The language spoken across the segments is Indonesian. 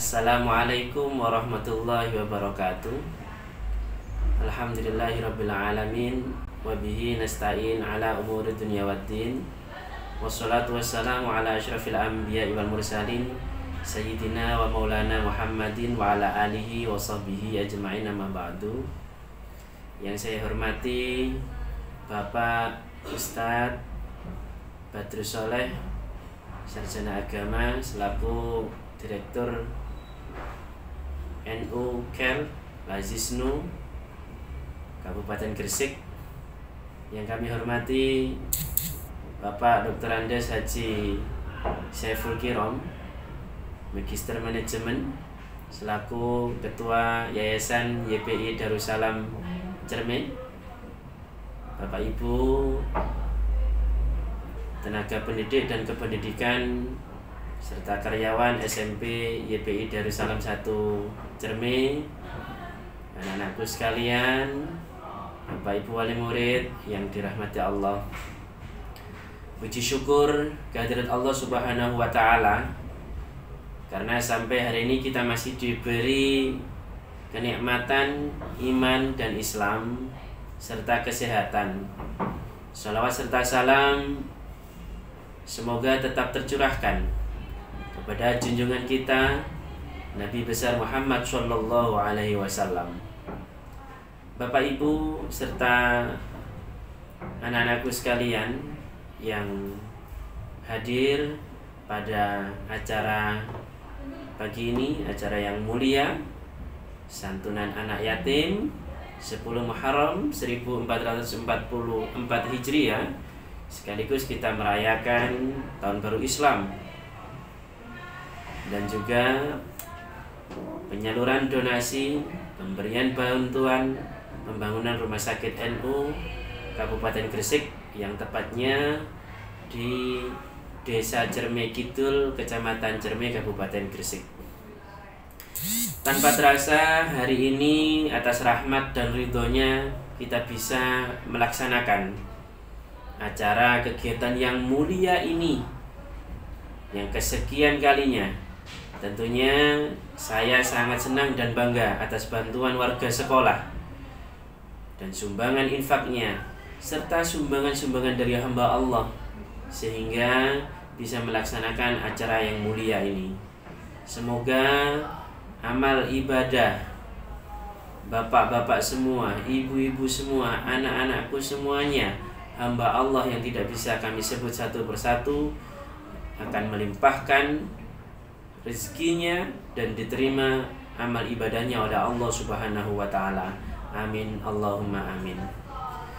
Assalamualaikum warahmatullahi wabarakatuh. Alhamdulillahirrabbilalamin. Wabihi nasta'in ala umuri dunya waddin. Wassalatu wassalamu ala asyrafil anbiya wal mursalin Sayyidina wa maulana Muhammadin wa ala alihi wa sahbihi ajma'in, amma ba'du. Yang saya hormati Bapak Ustadz Badrus Soleh, Sarjana Agama selaku Direktur NU Kel Lazisnu Kabupaten Gresik. Yang kami hormati Bapak Dr. Andes Haji Saiful Kirom, Magister Manajemen selaku Ketua Yayasan YPI Darussalam Cermin. Bapak Ibu tenaga pendidik dan kependidikan serta karyawan SMP YPI Darussalam 1 Cermin, anak-anakku sekalian, Bapak Ibu wali murid yang dirahmati Allah. Puji syukur kehadirat Allah Subhanahu wa taala karena sampai hari ini kita masih diberi kenikmatan iman dan Islam serta kesehatan. Salawat serta salam semoga tetap tercurahkan kepada junjungan kita Nabi besar Muhammad Sallallahu Alaihi Wasallam. Bapak Ibu serta anak-anakku sekalian yang hadir pada acara pagi ini, acara yang mulia, santunan anak yatim 10 Muharram 1444 Hijriah, sekaligus kita merayakan Tahun Baru Islam dan juga penyaluran donasi, pemberian bantuan pembangunan rumah sakit NU Kabupaten Gresik yang tepatnya di Desa Cerme Kidul, Kecamatan Cerme, Kabupaten Gresik. Tanpa terasa hari ini atas rahmat dan ridhonya kita bisa melaksanakan acara kegiatan yang mulia ini yang kesekian kalinya. Tentunya saya sangat senang dan bangga atas bantuan warga sekolah dan sumbangan infaknya serta sumbangan-sumbangan dari hamba Allah sehingga bisa melaksanakan acara yang mulia ini. Semoga amal ibadah bapak-bapak semua, ibu-ibu semua, anak-anakku semuanya, hamba Allah yang tidak bisa kami sebut satu persatu, akan melimpahkan rezekinya dan diterima amal ibadahnya oleh Allah Subhanahu wa taala. Amin Allahumma amin.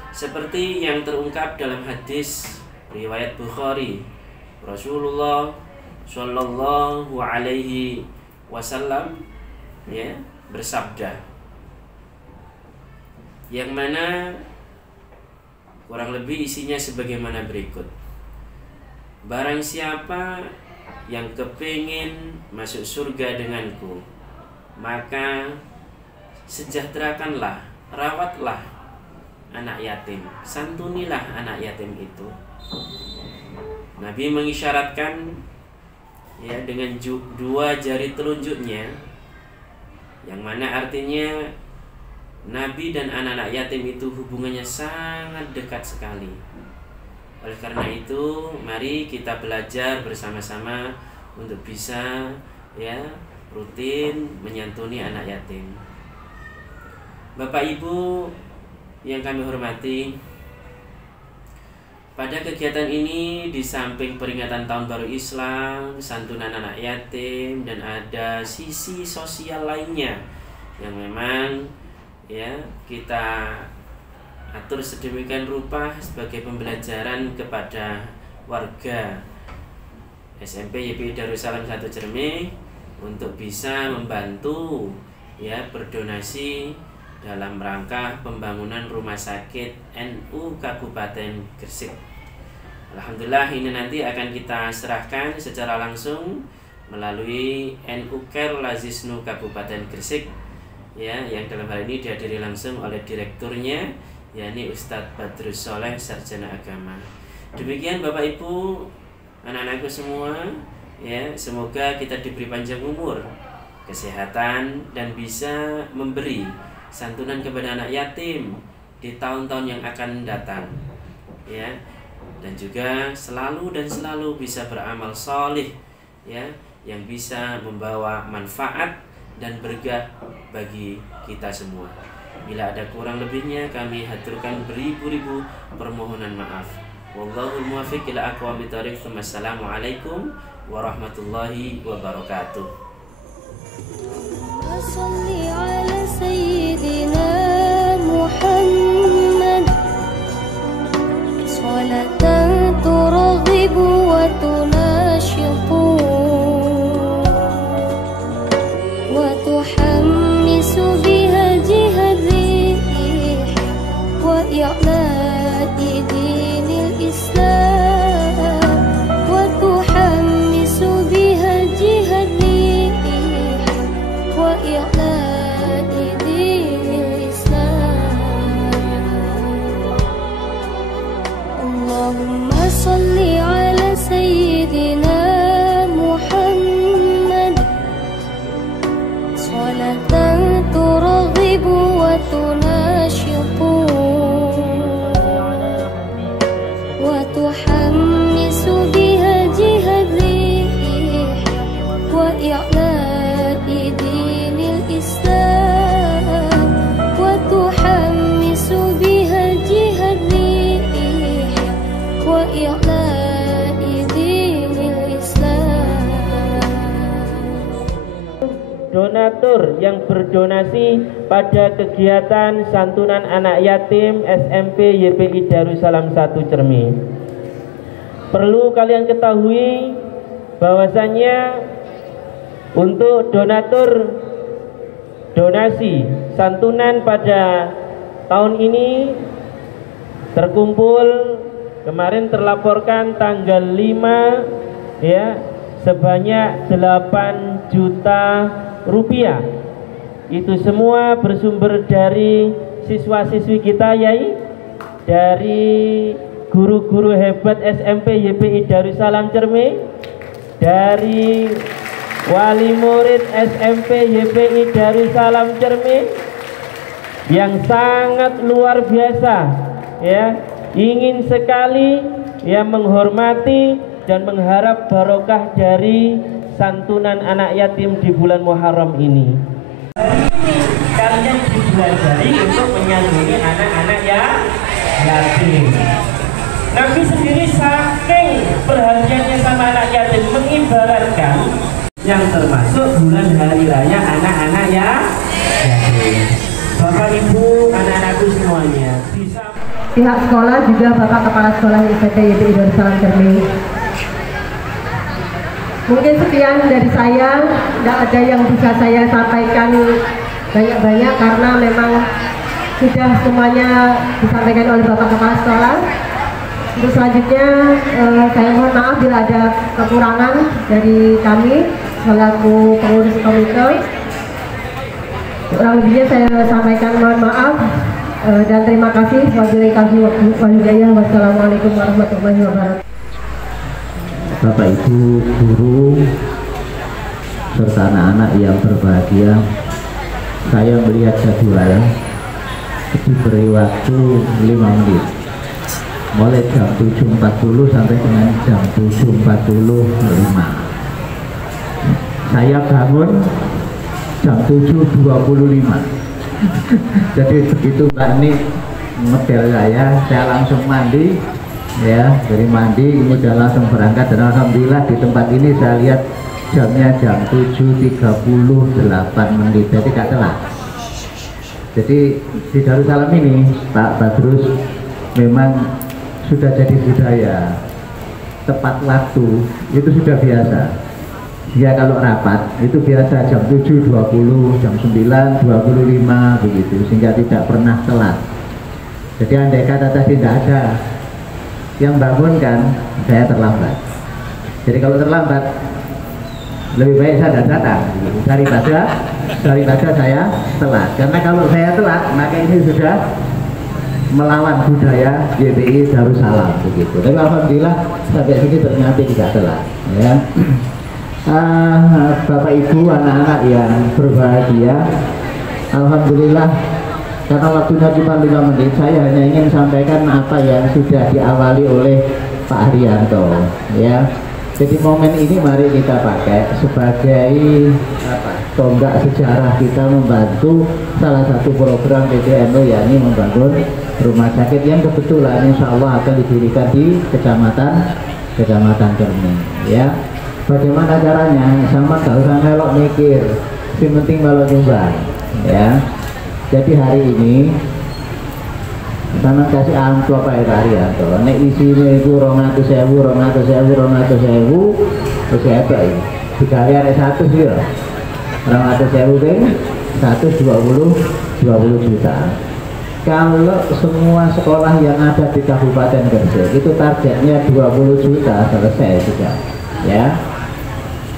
Seperti yang terungkap dalam hadis riwayat Bukhari, Rasulullah Shallallahu alaihi wasallam bersabda, yang mana kurang lebih isinya sebagaimana berikut. Barang siapa yang kepingin masuk surga denganku, maka sejahterakanlah, rawatlah anak yatim, santunilah anak yatim itu. Nabi mengisyaratkan dengan dua jari telunjuknya, yang mana artinya Nabi dan anak-anak yatim itu hubungannya sangat dekat sekali. Oleh karena itu, mari kita belajar bersama-sama untuk bisa rutin menyantuni anak yatim. Bapak Ibu yang kami hormati, pada kegiatan ini di samping peringatan Tahun Baru Islam, santunan anak yatim, dan ada sisi sosial lainnya yang memang kita atur sedemikian rupa sebagai pembelajaran kepada warga SMP YPI Darussalam 1 Cerme untuk bisa membantu berdonasi dalam rangka pembangunan rumah sakit NU Kabupaten Gresik. Alhamdulillah, ini nanti akan kita serahkan secara langsung melalui NU Kel Lazisnu Kabupaten Gresik yang dalam hal ini dihadiri langsung oleh direkturnya, yakni Ustadz Badrus Soleh, Sarjana Agama. Demikian Bapak Ibu, anak-anakku semua, semoga kita diberi panjang umur kesehatan, dan bisa memberi santunan kepada anak yatim di tahun-tahun yang akan datang, ya. Dan juga selalu bisa beramal solih, ya, yang bisa membawa manfaat dan berkah bagi kita semua. Bila ada kurang lebihnya, kami haturkan beribu-ribu permohonan maaf. Wallahul muwaffiq ila aqwamit thoriq. Wassalamualaikum warahmatullahi wabarakatuh. Shalli ala sayyidina Muhammad salatan turghibu wa tunashiqu wa tuhammisu biha jihadhi wa i'la'i dinil Islam wa tuhammisu biha jihadhi wa i'la'i dinil Islam. Allahumma salli ala sayyidina Muhammad salatan turghibu wa tunashiqu wa tuhammisu biha jihadhi wa i'la'i dinil Islam wa tuhammisu biha jihadhi wa i'la'i dinil Islam. Donatur yang berdonasi pada kegiatan santunan anak yatim SMP YPI Darussalam 1 Cermi. Perlu kalian ketahui bahwasannya untuk donatur donasi santunan pada tahun ini terkumpul, kemarin terlaporkan tanggal 5, ya, sebanyak 8 juta rupiah. Itu semua bersumber dari siswa-siswi kita, yai, dari guru-guru hebat SMP YPI Darussalam Cermi, dari wali murid SMP YPI Darussalam Cermi yang sangat luar biasa, ya, ingin sekali, ya, menghormati dan mengharap barokah dari santunan anak yatim di bulan Muharram ini. Hari ini kalian dipelajari untuk menyantuni anak-anak yatim. Nabi sendiri saking perhatiannya sama anak yatim mengibaratkan yang termasuk bulan hari raya anak-anak yatim. Bapak Ibu, anak-anakku semuanya, pihak sekolah juga Bapak Kepala Sekolah IPT YPI Darussalam Cermi. Mungkin sekian dari saya, tidak ada yang bisa saya sampaikan banyak-banyak karena memang sudah semuanya disampaikan oleh Bapak Kepala Sekolah. Untuk selanjutnya saya mohon maaf bila ada kekurangan dari kami selaku pengurus komite. Kurang lebihnya saya sampaikan mohon maaf dan terima kasih. Wassalamualaikum warahmatullahi wabarakatuh. Bapak Ibu guru serta anak-anak yang berbahagia, saya melihat jadwal diberi waktu 5 menit mulai jam 7.40 sampai dengan jam 7.45. Saya bangun jam 7.25. Jadi begitu Mbak Nik ngedel saya langsung mandi, ya, dari mandi kemudian langsung berangkat, dan alhamdulillah di tempat ini saya lihat jamnya jam 7.38 menit, jadi tidak telat. Jadi di Darussalam ini Pak Badrus memang sudah jadi budaya tepat waktu, itu sudah biasa. Dia kalau rapat itu biasa jam 7.20, jam 9.25 begitu, sehingga tidak pernah telat. Jadi andai kata tadi tidak ada yang bangunkan, saya terlambat. Jadi kalau terlambat lebih baik saya tidak datang daripada saya telat. Karena kalau saya telat maka ini sudah melawan budaya YPI Darussalam begitu. Tapi alhamdulillah sampai sini ternyata tidak telat, ya. Bapak Ibu, anak-anak yang berbahagia, alhamdulillah, karena waktunya cuma 5 menit, saya hanya ingin sampaikan apa yang sudah diawali oleh Pak Haryanto, ya. Jadi momen ini mari kita pakai sebagai tonggak sejarah kita membantu salah satu program PBNU, yakni membangun rumah sakit yang kebetulan insya Allah akan didirikan di Kecamatan Cermin, ya. Bagaimana caranya? Sama gak usah melok mikir, yang penting kalau nyumbang, ya. Jadi hari ini sama kasih amplop Pak Haryanto, nek isine iku 200.000 terus apa iki? Dikali arek 100 ya. 200.000 ping 120 juta. Kalau semua sekolah yang ada di Kabupaten Gresik itu targetnya 20 juta selesai sudah, ya.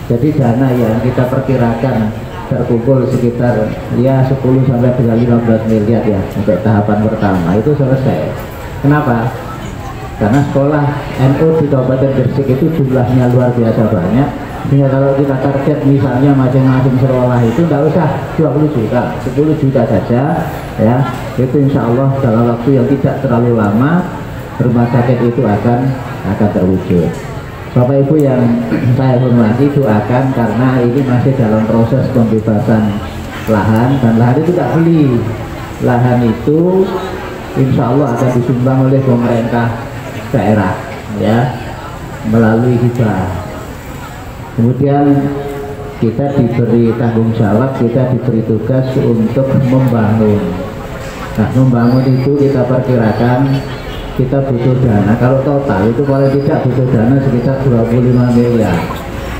Jadi dana yang kita perkirakan terkumpul sekitar ya 10 sampai dengan 15 miliar ya untuk tahapan pertama itu selesai. Kenapa? Karena sekolah NU di Kabupaten Gresik itu jumlahnya luar biasa banyak, sehingga kalau kita target misalnya masing-masing sekolah itu tidak usah 20 juta, 10 juta saja, ya. Itu insya Allah dalam waktu yang tidak terlalu lama rumah sakit itu akan terwujud. Bapak Ibu yang saya hormati, doakan karena ini masih dalam proses pembebasan lahan, dan lahan itu tidak beli. Lahan itu insya Allah akan disumbang oleh pemerintah daerah, ya, melalui hibah. Kemudian kita diberi tanggung jawab, kita diberi tugas untuk membangun. Nah, membangun itu kita perkirakan kita butuh dana, kalau total itu paling tidak butuh dana sekitar 25 miliar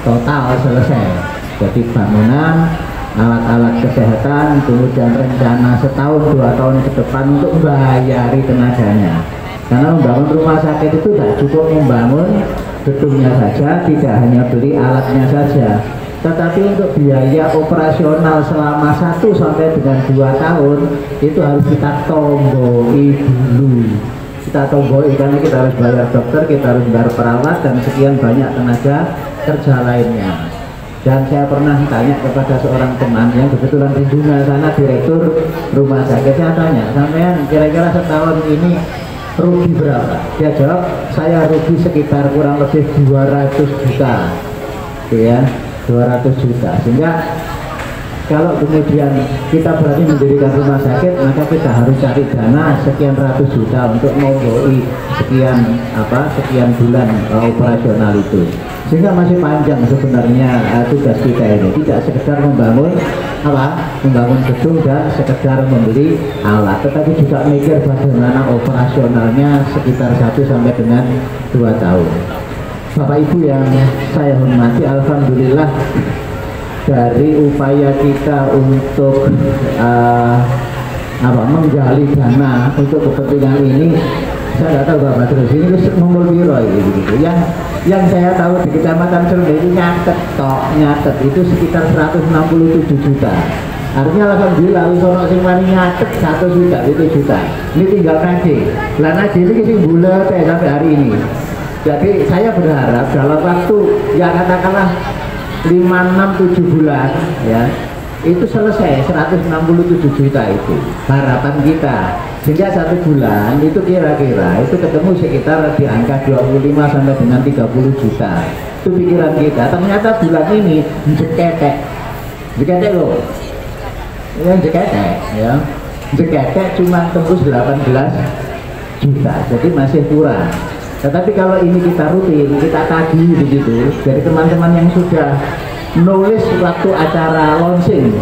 total selesai. Jadi bangunan, alat-alat kesehatan, kemudian rencana setahun 2 tahun ke depan untuk membayari tenaganya. Karena membangun rumah sakit itu tidak cukup membangun gedungnya saja, tidak hanya beli alatnya saja, tetapi untuk biaya operasional selama 1 sampai dengan 2 tahun itu harus kita tomboi dulu. Kita tomboi karena kita harus bayar dokter, kita harus bayar perawat, dan sekian banyak tenaga kerja lainnya. Dan saya pernah tanya kepada seorang teman yang kebetulan di dunia sana direktur rumah sakit, saya tanya, sampean kira-kira setahun ini rugi berapa? Dia jawab, saya rugi sekitar kurang lebih 200 juta, ya, 200 juta. Sehingga kalau kemudian kita berani mendirikan rumah sakit, maka kita harus cari dana sekian ratus juta untuk memboi sekian bulan operasional itu. Sehingga masih panjang sebenarnya tugas kita ini, tidak sekedar membangun gedung dan sekedar membeli alat, tetapi juga mikir bagaimana operasionalnya sekitar 1 sampai dengan 2 tahun. Bapak Ibu yang saya hormati, alhamdulillah dari upaya kita untuk menggali dana untuk kepentingan ini, saya nggak tahu Bapak terus ini ngumpul biro gitu. Yang saya tahu di Kecamatan Cermin itu nyatet itu sekitar 167 juta. Artinya alhamdulillah sono sing wani nyatet 1 juta, itu juta. Ini tinggal ngaji. Lah ngaji ini sing bulet sampai hari ini. Jadi saya berharap dalam waktu ya katakanlah 5, 6, 7 bulan, ya, itu selesai 167 juta itu harapan kita. Sehingga 1 bulan itu kira-kira itu ketemu sekitar di angka 25 sampai dengan 30 juta. Itu pikiran kita. Ternyata bulan ini jeketek loh, yang jeketek, ya, jeketek cuma tembus 18 juta. Jadi masih kurang. Tetapi kalau ini kita rutin, kita tagih begitu, dari teman-teman yang sudah nulis waktu acara launching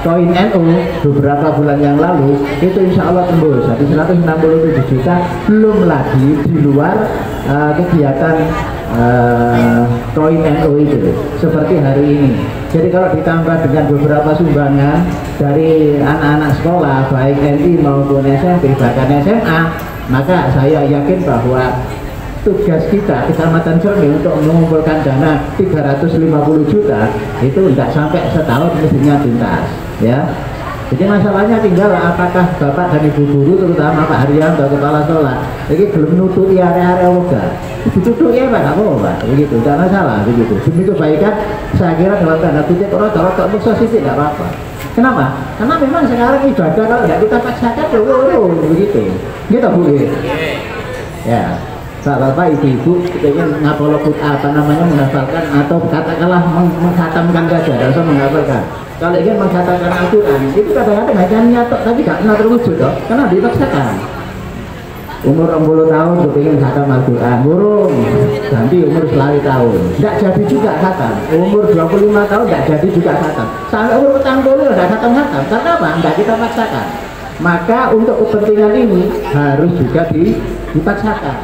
koin NU beberapa bulan yang lalu, itu insya Allah tembus. Jadi 167 juta, belum lagi di luar kegiatan koin NU itu, seperti hari ini. Jadi kalau ditambah dengan beberapa sumbangan dari anak-anak sekolah, baik LI maupun SMP, bahkan SMA, maka saya yakin bahwa tugas kita Kecamatan Cermin untuk mengumpulkan dana 350 juta itu tidak sampai setahun mestinya tuntas, ya. Jadi masalahnya tinggal apakah Bapak dan Ibu guru terutama Pak Haryanto kepala sekolah ini belum nutupi area-area wegah. Ditutupi ya Pak, nggak apa-apa, begitu, tidak masalah begitu. Demi kebaikan saya kira dalam tanda kutip rotok-rotok sosial nggak apa-apa. Kenapa? Karena memang sekarang ibadah kalau nggak kita paksakan begitu. Gitu Bu. Ya. Bapak ibu-ibu ingin ngapalok apa namanya menghafalkan atau katakanlah menghatamkan saja, atau menghafalkan. Kalau ingin menghatamkan Al-Quran itu kadang-kadang hanya nyatok tapi gak pernah terwujud loh, karena dipaksakan. Umur 60 tahun ingin khatam Al-Quran, burung nanti umur selari tahun tidak jadi juga khatam, umur 25 tahun tidak jadi juga khatam, sampai umur 40 tidak khatam-khatam. Karena apa? Tidak kita paksakan. Maka untuk kepentingan ini harus juga dipaksakan.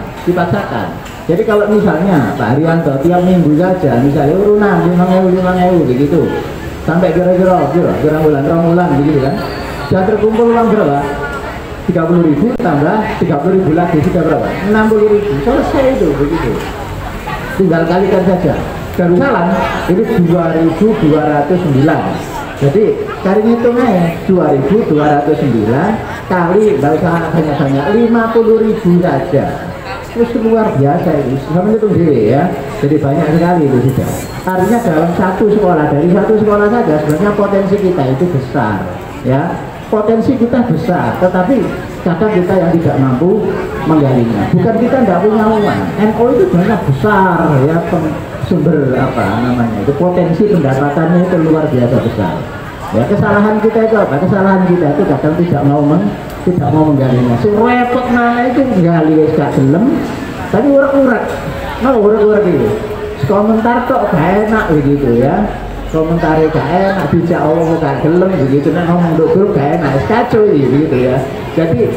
Jadi kalau misalnya Pak Haryanto tiap minggu saja misalnya urunan 5.000 begitu sampai kira-kira bulan begitu kan, sudah terkumpul uang berapa? 30.000 tambah 30.000 lagi sudah berapa? 60.000, selesai itu begitu. Tinggal kalikan saja. Darussalam itu 2.209. Jadi cari ngitungnya 2.209 kali nggak usah banyak-banyak 50.000 saja. Terus luar biasa itu, sama itu sendiri ya. Jadi banyak sekali itu sudah. Artinya dalam satu sekolah, dari satu sekolah saja sebenarnya potensi kita itu besar, ya. Potensi kita besar, tetapi kadang kita yang tidak mampu menggalinya. Bukan kita tidak punya uang. NU itu banyak besar, ya, sumber apa namanya itu potensi pendapatannya itu luar biasa besar. Ya kesalahan kita itu apa? Kesalahan kita itu kadang tidak mau menggalinya. Si repot mana itu gali gak gelem, tapi urak-urak, mau urak-urak gitu. Komentar kok gak enak begitu ya. Komentarnya gak enak, bijak Allah gak gelem begitu. Nah ngomong grup gak enak, kacau gitu ya. Jadi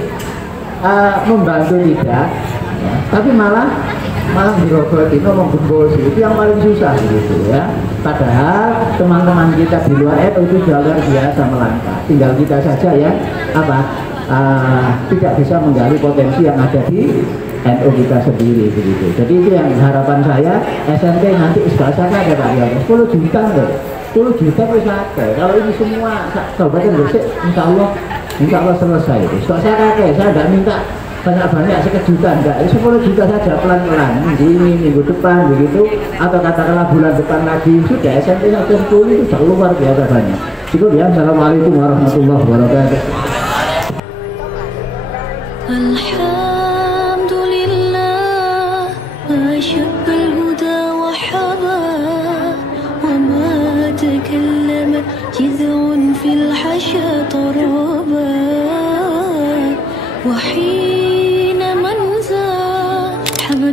membantu tidak, ya, tapi malah diroboti, ngomong gembos itu yang paling susah gitu ya. Padahal teman-teman kita di luar NU itu sudah luar biasa melangkah. Tinggal kita saja ya tidak bisa menggali potensi yang ada di NU kita sendiri begitu. Jadi itu yang harapan saya. SMP nanti bahasanya ada Pak ya, 10 juta deh, 10 juta bisa ada. Kalau ini semua kabupaten Gresik, insya Allah selesai. Soal saya kakek, saya tidak minta banyak-banyak sekejutan, enggak, 10 juta saja pelan-pelan minggu depan begitu, atau katakanlah bulan depan lagi sudah SMP 10 itu sudah luar biasa banyak. Itu ya. Assalamualaikum warahmatullahi wabarakatuh. Alhamdulillah asyabbal huda wa haba wa ma takallamat jiz'un fil hasya taraba wa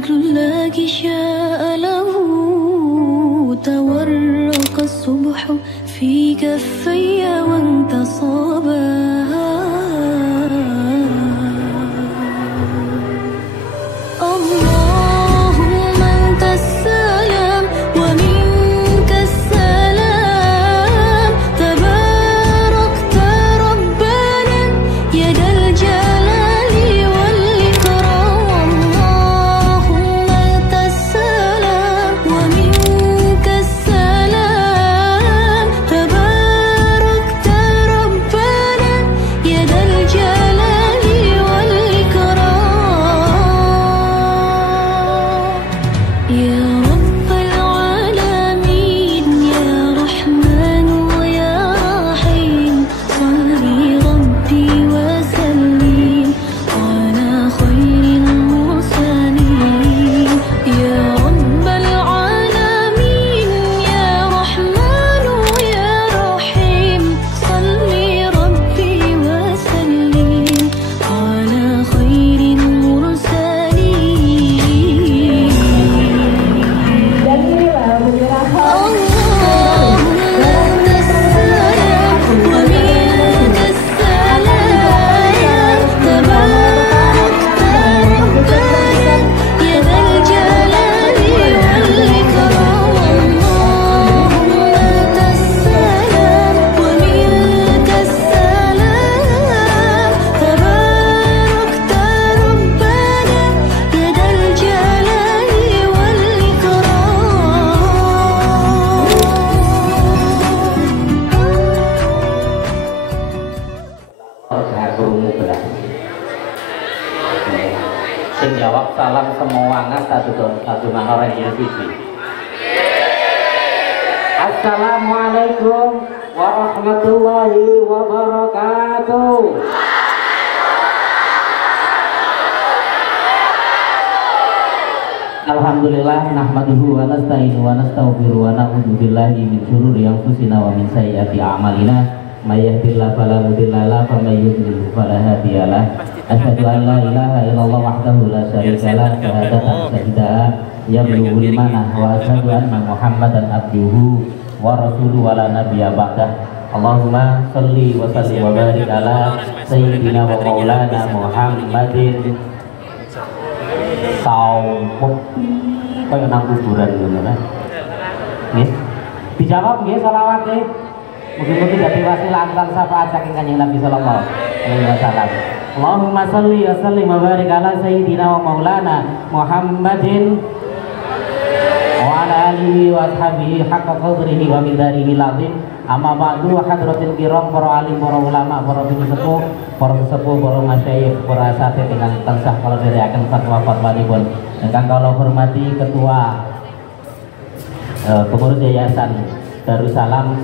الله شاء له تورق الصبح في كفي وانتصابا اللهم أنت السلام ومنك السلام تباركت ربنا يا ذا الجلال والإكرام وسلم Sing jawab salam semuanya satu orang yang siji. Assalamualaikum warahmatullahi wabarakatuh. Alhamdulillah nahmaduhu wa nasta'inu wa nastaghfiruhu wa na'udzu billahi min syururi anfusina wa min sayyiati a'malina may yahdihillahu fala mudilla lahu wa may yudlil fala hadiya lahu. Asyhadu an la ilaha illallah wahdahu la syarika lahu syahadatan syahidah yablughul manah wa asyhadu anna Muhammadan abduhu wa rasuluhu wa la nabiyya ba'dah. Allahumma shalli wa sallim wa barik ala sayyidina wa maulana Muhammadin sauput kaya nang kuburan ngono kan. Nggih. Dijawab nggih selawate. Mugi-mugi dadi wasilah lan syafaat saking Kanjeng Nabi sallallahu alaihi wasallam. Allahumma shalli wa sallim wa barik ala sayyidina wa maulana Muhammadin wa ala alihi wa ashabihi haqqa qadrihi wa midarihi lazim. Amma ba'du hadratil kiram, para alim, para ulama, para sesepuh, para masyayikh, para asatidz dengan tansah kala dherekaken fatwa-fatwanipun. Ingkang kula hormati Ketua Pengurus Yayasan Darussalam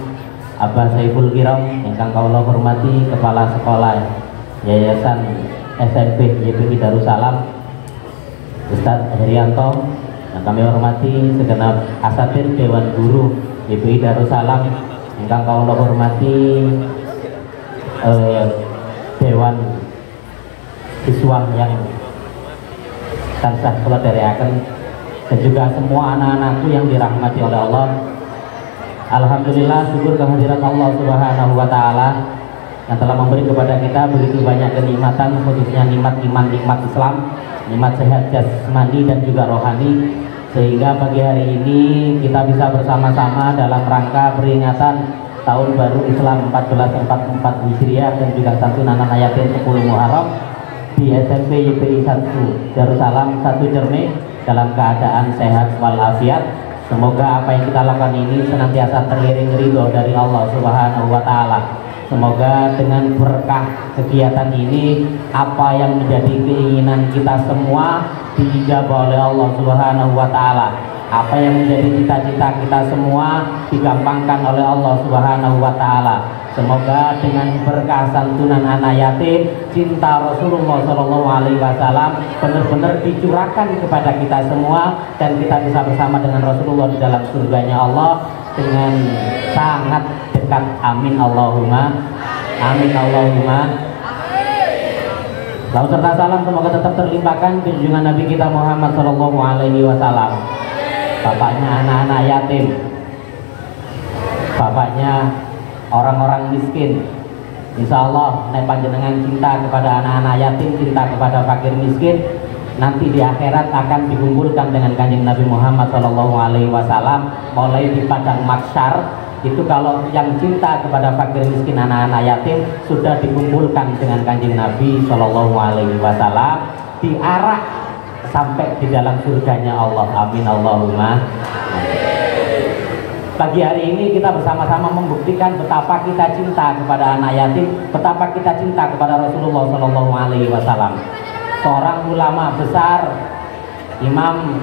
Abah Saiful Kiram, ingkang kula hormati Kepala Sekolah Yayasan SMP YPI Darussalam Ustadz Herianto, yang kami hormati segenap asatidz Dewan Guru YPI Darussalam, ingkang kula hormati Dewan Siswa yang tansah kula dherekaken, dan juga semua anak-anakku yang dirahmati oleh Allah. Alhamdulillah, syukur kehadirat Allah Subhanahu wa taala yang telah memberi kepada kita begitu banyak kenikmatan, khususnya nikmat iman, nikmat Islam, nikmat sehat jasmani dan juga rohani, sehingga pagi hari ini kita bisa bersama-sama dalam rangka peringatan tahun baru Islam 1444 Hijriah dan juga santunan anak yatim 10 Muharram di SMP YPI 1 Darussalam 1 Cerme dalam keadaan sehat walafiat. Semoga apa yang kita lakukan ini senantiasa teriring ridho dari Allah Subhanahu wa taala. Semoga dengan berkah kegiatan ini, apa yang menjadi keinginan kita semua dijabah oleh Allah Subhanahu wa taala. Apa yang menjadi cita-cita kita semua digampangkan oleh Allah Subhanahu wa taala. Semoga dengan berkah santunan anak yatim, cinta Rasulullah Shallallahu alaihi wasallam benar-benar dicurahkan kepada kita semua, dan kita bisa bersama dengan Rasulullah di dalam surganya Allah dengan sangat dekat. Amin Allahumma amin Allahumma. Lalu serta salam semoga tetap terlimpahkan junjungan Nabi kita Muhammad Shallallahu alaihi wasallam, bapaknya anak-anak yatim, bapaknya orang-orang miskin. Insya Allah nek panjenengan cinta kepada anak-anak yatim, cinta kepada fakir miskin, nanti di akhirat akan dikumpulkan dengan Kanjeng Nabi Muhammad Shallallahu alaihi wasallam mulai di padang mahsyar. Itu kalau yang cinta kepada fakir miskin, anak-anak yatim, sudah dikumpulkan dengan Kanjeng Nabi Shallallahu alaihi wasallam, diarak sampai di dalam surganya Allah. Amin Allahumma. Pagi hari ini kita bersama-sama membuktikan betapa kita cinta kepada anak yatim, betapa kita cinta kepada Rasulullah Shallallahu alaihi wasallam. Seorang ulama besar, Imam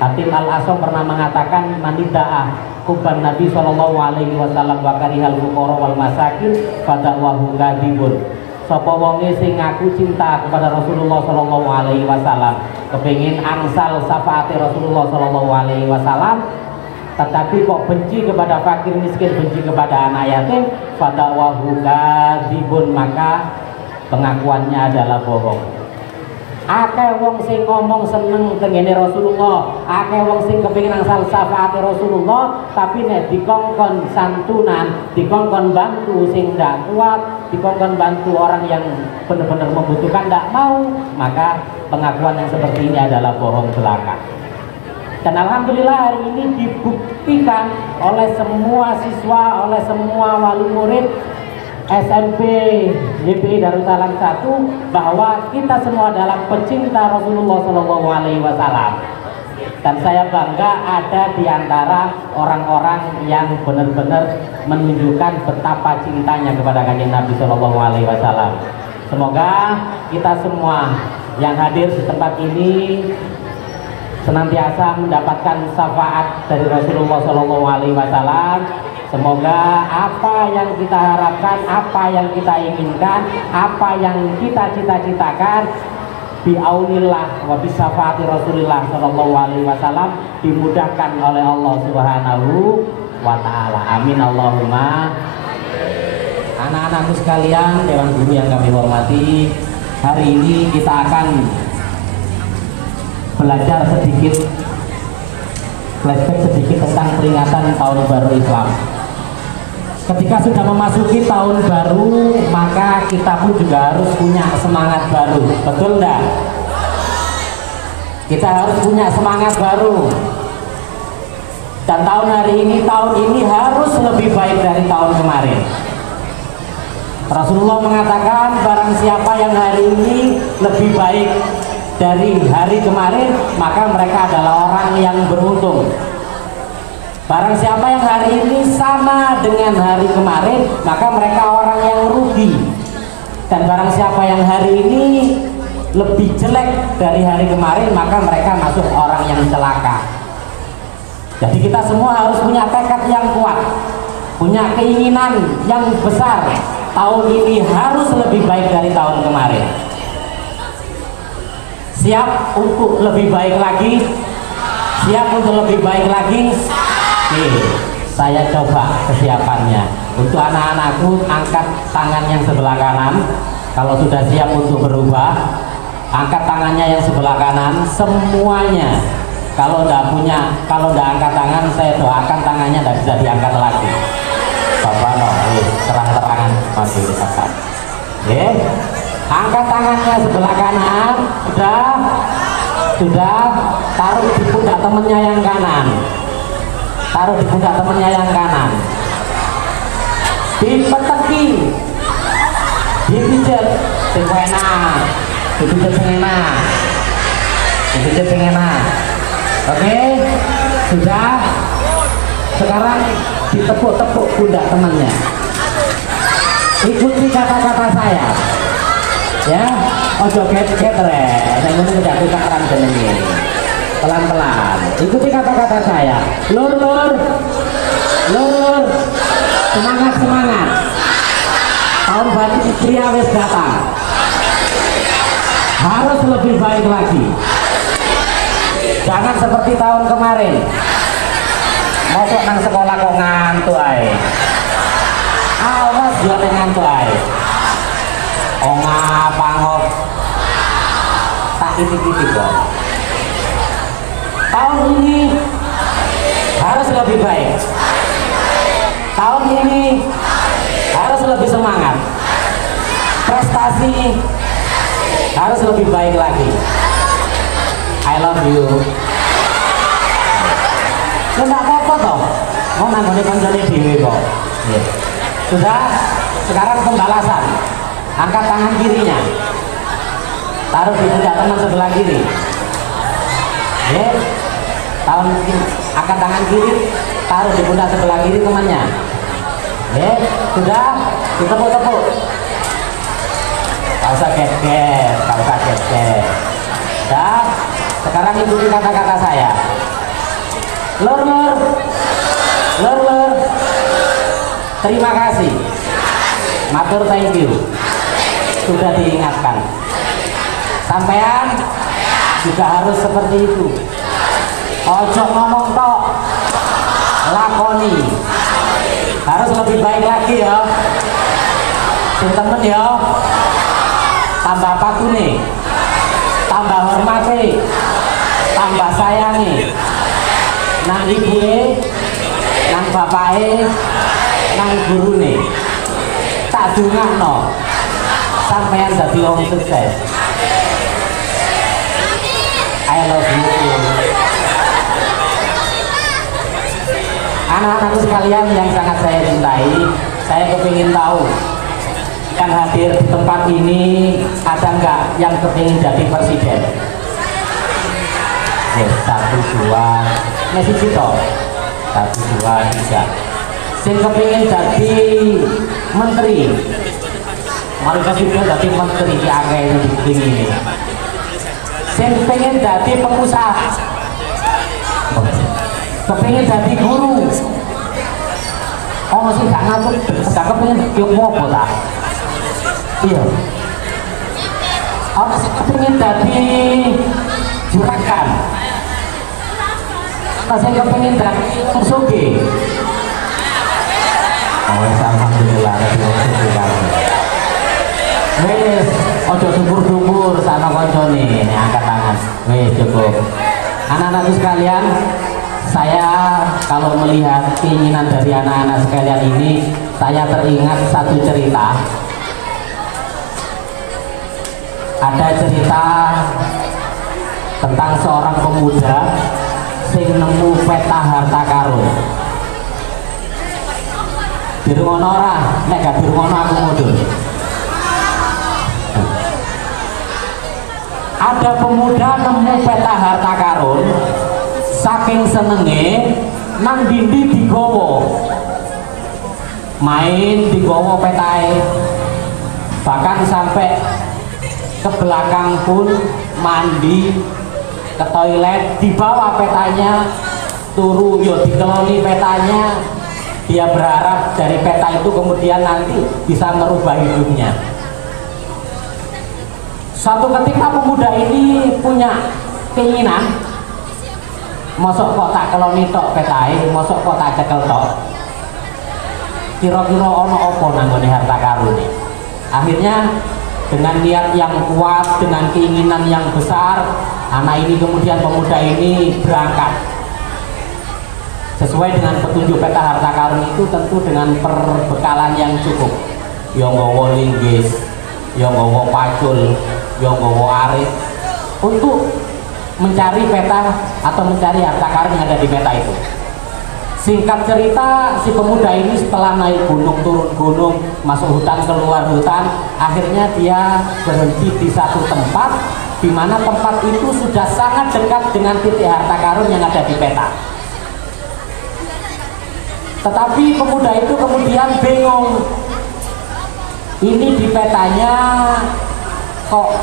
Hatim Al-Asom, pernah mengatakan, manida'ah kuban Nabi Shallallahu alaihi wasallam wa karihal fuqara wal masakin fada'wahu kadibun. Sapa wonge sing ngaku cinta kepada Rasulullah Shallallahu alaihi wasallam, kepengin angsal syafaate Rasulullah Shallallahu alaihi wasallam, tetapi kok benci kepada fakir miskin, benci kepada anak yatim, fada'wahu kadibun, maka pengakuannya adalah bohong. Akeh wong sing ngomong seneng tengene Rasulullah, akeh wong sing kepengin angsal syafaate Rasulullah, tapi nek dikongkon santunan, dikongkon bantu sing ndak kuat, dikongkon bantu orang yang benar-benar membutuhkan ndak mau, maka pengakuan yang seperti ini adalah bohong belaka. Dan alhamdulillah hari ini dibuktikan oleh semua siswa, oleh semua wali murid SMP YPI Darussalam 1 bahwa kita semua adalah pecinta Rasulullah Shallallahu alaihi wasallam. Dan saya bangga ada di antara orang-orang yang benar-benar menunjukkan betapa cintanya kepada Kanjeng Nabi Shallallahu alaihi wasallam. Semoga kita semua yang hadir di tempat ini senantiasa mendapatkan syafaat dari Rasulullah SAW. Semoga apa yang kita harapkan, apa yang kita inginkan, apa yang kita cita-citakan, biaunillah wa bisafaati Rasulullah SAW dimudahkan oleh Allah Subhanahu wa Ta'ala. Amin Allahumma. Anak-anakku sekalian, Dewan Guru yang kami hormati, hari ini kita akan belajar sedikit, flashback sedikit tentang peringatan Tahun Baru Islam. Ketika sudah memasuki tahun baru, maka kita pun juga harus punya semangat baru, betul enggak? Kita harus punya semangat baru. Dan tahun ini harus lebih baik dari tahun kemarin. Rasulullah mengatakan barang siapa yang hari ini lebih baik dari hari kemarin, maka mereka adalah orang yang beruntung. Barang siapa yang hari ini sama dengan hari kemarin, maka mereka orang yang rugi. Dan barang siapa yang hari ini lebih jelek dari hari kemarin, maka mereka masuk orang yang celaka. Jadi kita semua harus punya tekad yang kuat, punya keinginan yang besar. Tahun ini harus lebih baik dari tahun kemarin. Siap untuk lebih baik lagi? Siap untuk lebih baik lagi? Oke, saya coba kesiapannya. Untuk anak-anakku, angkat tangan yang sebelah kanan. Kalau sudah siap untuk berubah, angkat tangannya yang sebelah kanan semuanya. Kalau tidak angkat tangan, saya doakan tangannya tidak bisa diangkat lagi. Bapak no, terang-terangan masih diangkat. Oke, angkat tangannya sebelah kanan. Sudah. Taruh di pundak temennya yang kanan. Taruh di pundak temennya yang kanan. Dipeteki, dipijat, dipijat sing enak. Oke, sudah. Sekarang ditepuk-tepuk pundak temannya. Ikuti kata-kata saya. Ya, ojo get-get rek. Saya ini tidak tukaran jenenge. Pelan-pelan. Ikuti kata-kata saya. Lur. Semangat. Tahun baru Hijriah wis datang. Harus lebih baik lagi. Jangan seperti tahun kemarin. Masuk nang sekolah kok ngantuk ae. Awas dia ngantuk ae. Oh ngapa ngop? Tak titik-titik kok. Tahun ini harus lebih baik. Tahun ini harus lebih semangat. Prestasi harus lebih baik lagi. I love you. Enggak apa-apa toh. Mau nanggone kancane dhewe kok. Sudah, sekarang pembalasan. Angkat tangan kirinya. Taruh di pundak teman sebelah kiri. Angkat tangan kiri, taruh di pundak sebelah kiri temannya. Sudah, ditepuk-tepuk. Gak usah get-get. Sudah, sekarang ikuti kata-kata saya. Lur. Terima kasih. Matur thank you. Sudah diingatkan. Sampean juga harus seperti itu. Ojo ngomong tok, lakoni. Harus lebih baik lagi ya. Temen ya. Tambah patune, tambah hormati, tambah sayangi. Nang ibuke, nang bapake, nang gurune. Tak dungakno sampeyan dadi wong sukses. I love you. Anak-anakku sekalian yang sangat saya cintai, saya kepingin tahu yang hadir di tempat ini ada nggak yang kepingin jadi presiden? Yes, 1, 2, masih cito. 1, 2, 3. Yang kepingin jadi menteri, Mari kasih dadi menteri iki akeh ini. Sing pengen dadi pengusaha. Kepengin dadi guru. Oh masih gak ngatur, gak kepengin yo apa ta? Iya. Apa sih kepengin dadi juragan? Masih kepengin dadi sugih. Oh, alhamdulillah, wes, ojo dukur-dukur sana koncone, ini angkat tangan. Wes cukup. Anak-anakku sekalian, saya kalau melihat keinginan dari anak-anak sekalian ini, saya teringat satu cerita. Ada cerita tentang seorang pemuda sing nemu peta harta karun. Dirungono ora, nek gak dirungono aku mudhun. Ada pemuda nemu peta harta karun, saking senenge nang dindi digowo. Main digowo petae. Bahkan sampai ke belakang pun mandi, ke toilet, dibawa petanya, turu yo dikeloni petanya. Dia berharap dari peta itu kemudian nanti bisa merubah hidupnya. Suatu ketika pemuda ini punya keinginan, mosok kok tak keloni tok petae, mosok kok tak cekel tok. Kira-kira ono apa nanggone harta karun ini. Akhirnya dengan niat yang kuat, dengan keinginan yang besar, anak ini kemudian pemuda ini berangkat. Sesuai dengan petunjuk peta harta karun itu tentu dengan perbekalan yang cukup. Yo nggawa linggis, yo nggawa pacul, yo nggawa arit untuk mencari peta atau mencari harta karun yang ada di peta itu. Singkat cerita, si pemuda ini setelah naik gunung, turun gunung, masuk hutan, keluar hutan, akhirnya dia berhenti di satu tempat di mana tempat itu sudah sangat dekat dengan titik harta karun yang ada di peta. Tetapi pemuda itu kemudian bingung, ini di petanya kok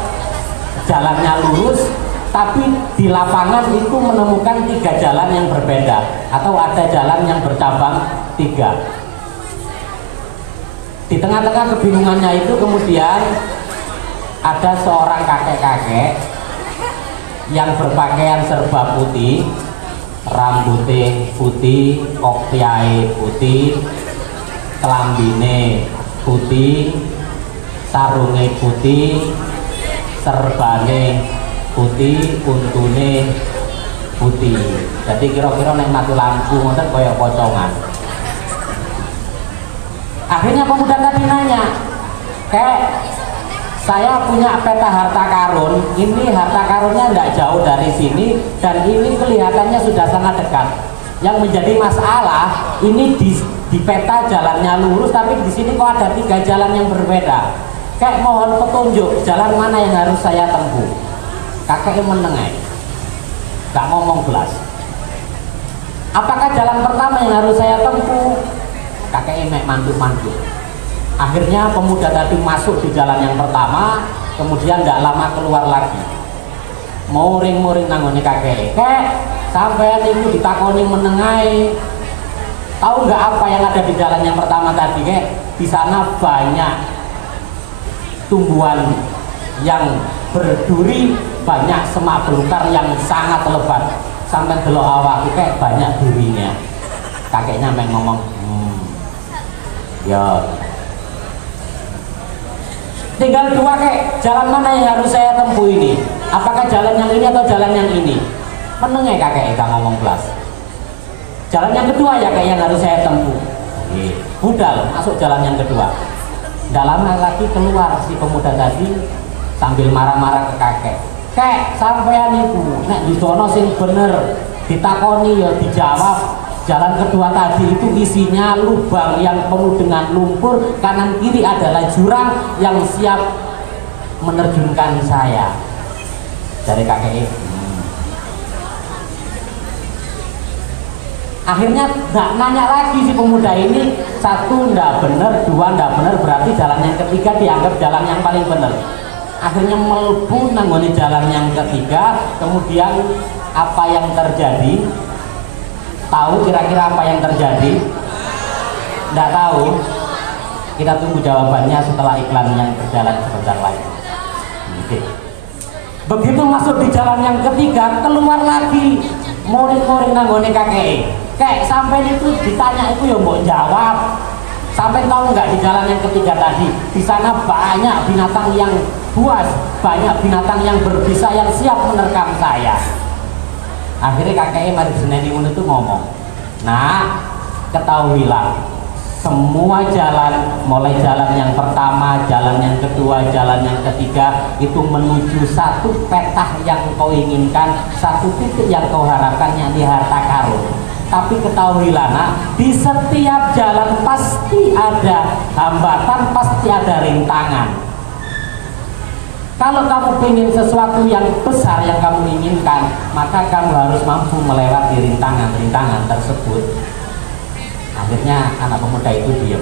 jalannya lurus, tapi di lapangan itu menemukan 3 jalan yang berbeda, atau ada jalan yang bercabang 3. Di tengah-tengah kebingungannya itu kemudian ada seorang kakek-kakek yang berpakaian serba putih, rambutnya putih, kopiahnya putih, kelambine putih, sarungnya putih, serbane putih, untune putih. Jadi kira-kira nek mati lampu ngoten kaya pocongan. Akhirnya pemuda tadi nanya, "Kek, saya punya peta harta karun, ini harta karunnya tidak jauh dari sini dan ini kelihatannya sudah sangat dekat. Yang menjadi masalah, ini di peta jalannya lurus, tapi di sini kok ada 3 jalan yang berbeda. Kayak mohon petunjuk jalan mana yang harus saya tempuh." Kakeknya menengah, gak ngomong belas. Apakah jalan pertama yang harus saya tempuh? Kakeknya mek mantuk-mantuk. Akhirnya pemuda tadi masuk di jalan yang pertama, kemudian tidak lama keluar lagi. Muring-muring nanggone kakek. Kek, sampean itu ditakoni menengai. Tahu nggak apa yang ada di jalan yang pertama tadi, kek? Di sana banyak tumbuhan yang berduri, banyak semak belukar yang sangat lebat. Sampai delok awak kek banyak durinya. Kakeknya main ngomong, ya. Tinggal 2 kek, jalan mana yang harus saya tempuh ini? Apakah jalan yang ini atau jalan yang ini? Menengah kakek kita ngomong belas. Jalan yang kedua ya kek yang harus saya tempuh. Budal masuk jalan yang kedua. Tidak lama lagi keluar si pemuda tadi sambil marah-marah ke kakek. Kek, sampean iku nek disono sing bener, ditakoni ya dijawab. Jalan kedua tadi itu isinya lubang yang penuh dengan lumpur, kanan kiri adalah jurang yang siap menerjunkan saya. Dari kakek itu. Akhirnya nggak nanya lagi si pemuda ini, satu ndak bener, dua ndak bener, berarti jalan yang ketiga dianggap jalan yang paling bener. Akhirnya melbu nanggone jalan yang ketiga. Kemudian apa yang terjadi? Tahu kira-kira apa yang terjadi? Nggak tahu. Kita tunggu jawabannya setelah iklan yang berjalan sebentar lagi. Oke. Begitu masuk di jalan yang ketiga, keluar lagi murid-murid nanggone kakek. Kayak sampai itu ditanya itu ya mau jawab. Sampai tahu nggak di jalan yang ketiga tadi, di sana banyak binatang yang buas, banyak binatang yang berbisa yang siap menerkam saya. Akhirnya kakeknya mari seneni itu ngomong, nah ketahuilah semua jalan, mulai jalan yang pertama, jalan yang kedua, jalan yang ketiga, itu menuju satu petah yang kau inginkan, satu titik yang kau harapkan, yakni harta karun. Tapi ketahuilah nak, di setiap jalan pasti ada hambatan, pasti ada rintangan. Kalau kamu ingin sesuatu yang besar yang kamu inginkan, maka kamu harus mampu melewati rintangan-rintangan tersebut. Akhirnya anak pemuda itu diam,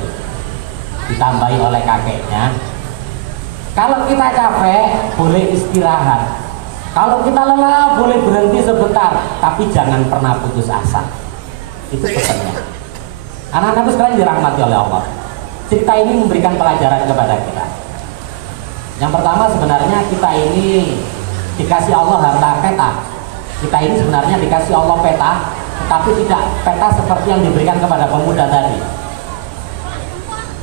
ditambahi oleh kakeknya, kalau kita capek boleh istirahat, kalau kita lelah boleh berhenti sebentar, tapi jangan pernah putus asa. Itu pesannya. Anak-anak sekalian dirahmati oleh Allah, cerita ini memberikan pelajaran kepada kita. Yang pertama, sebenarnya kita ini dikasih Allah harta peta. Kita ini sebenarnya dikasih Allah peta, tapi tidak peta seperti yang diberikan kepada pemuda tadi.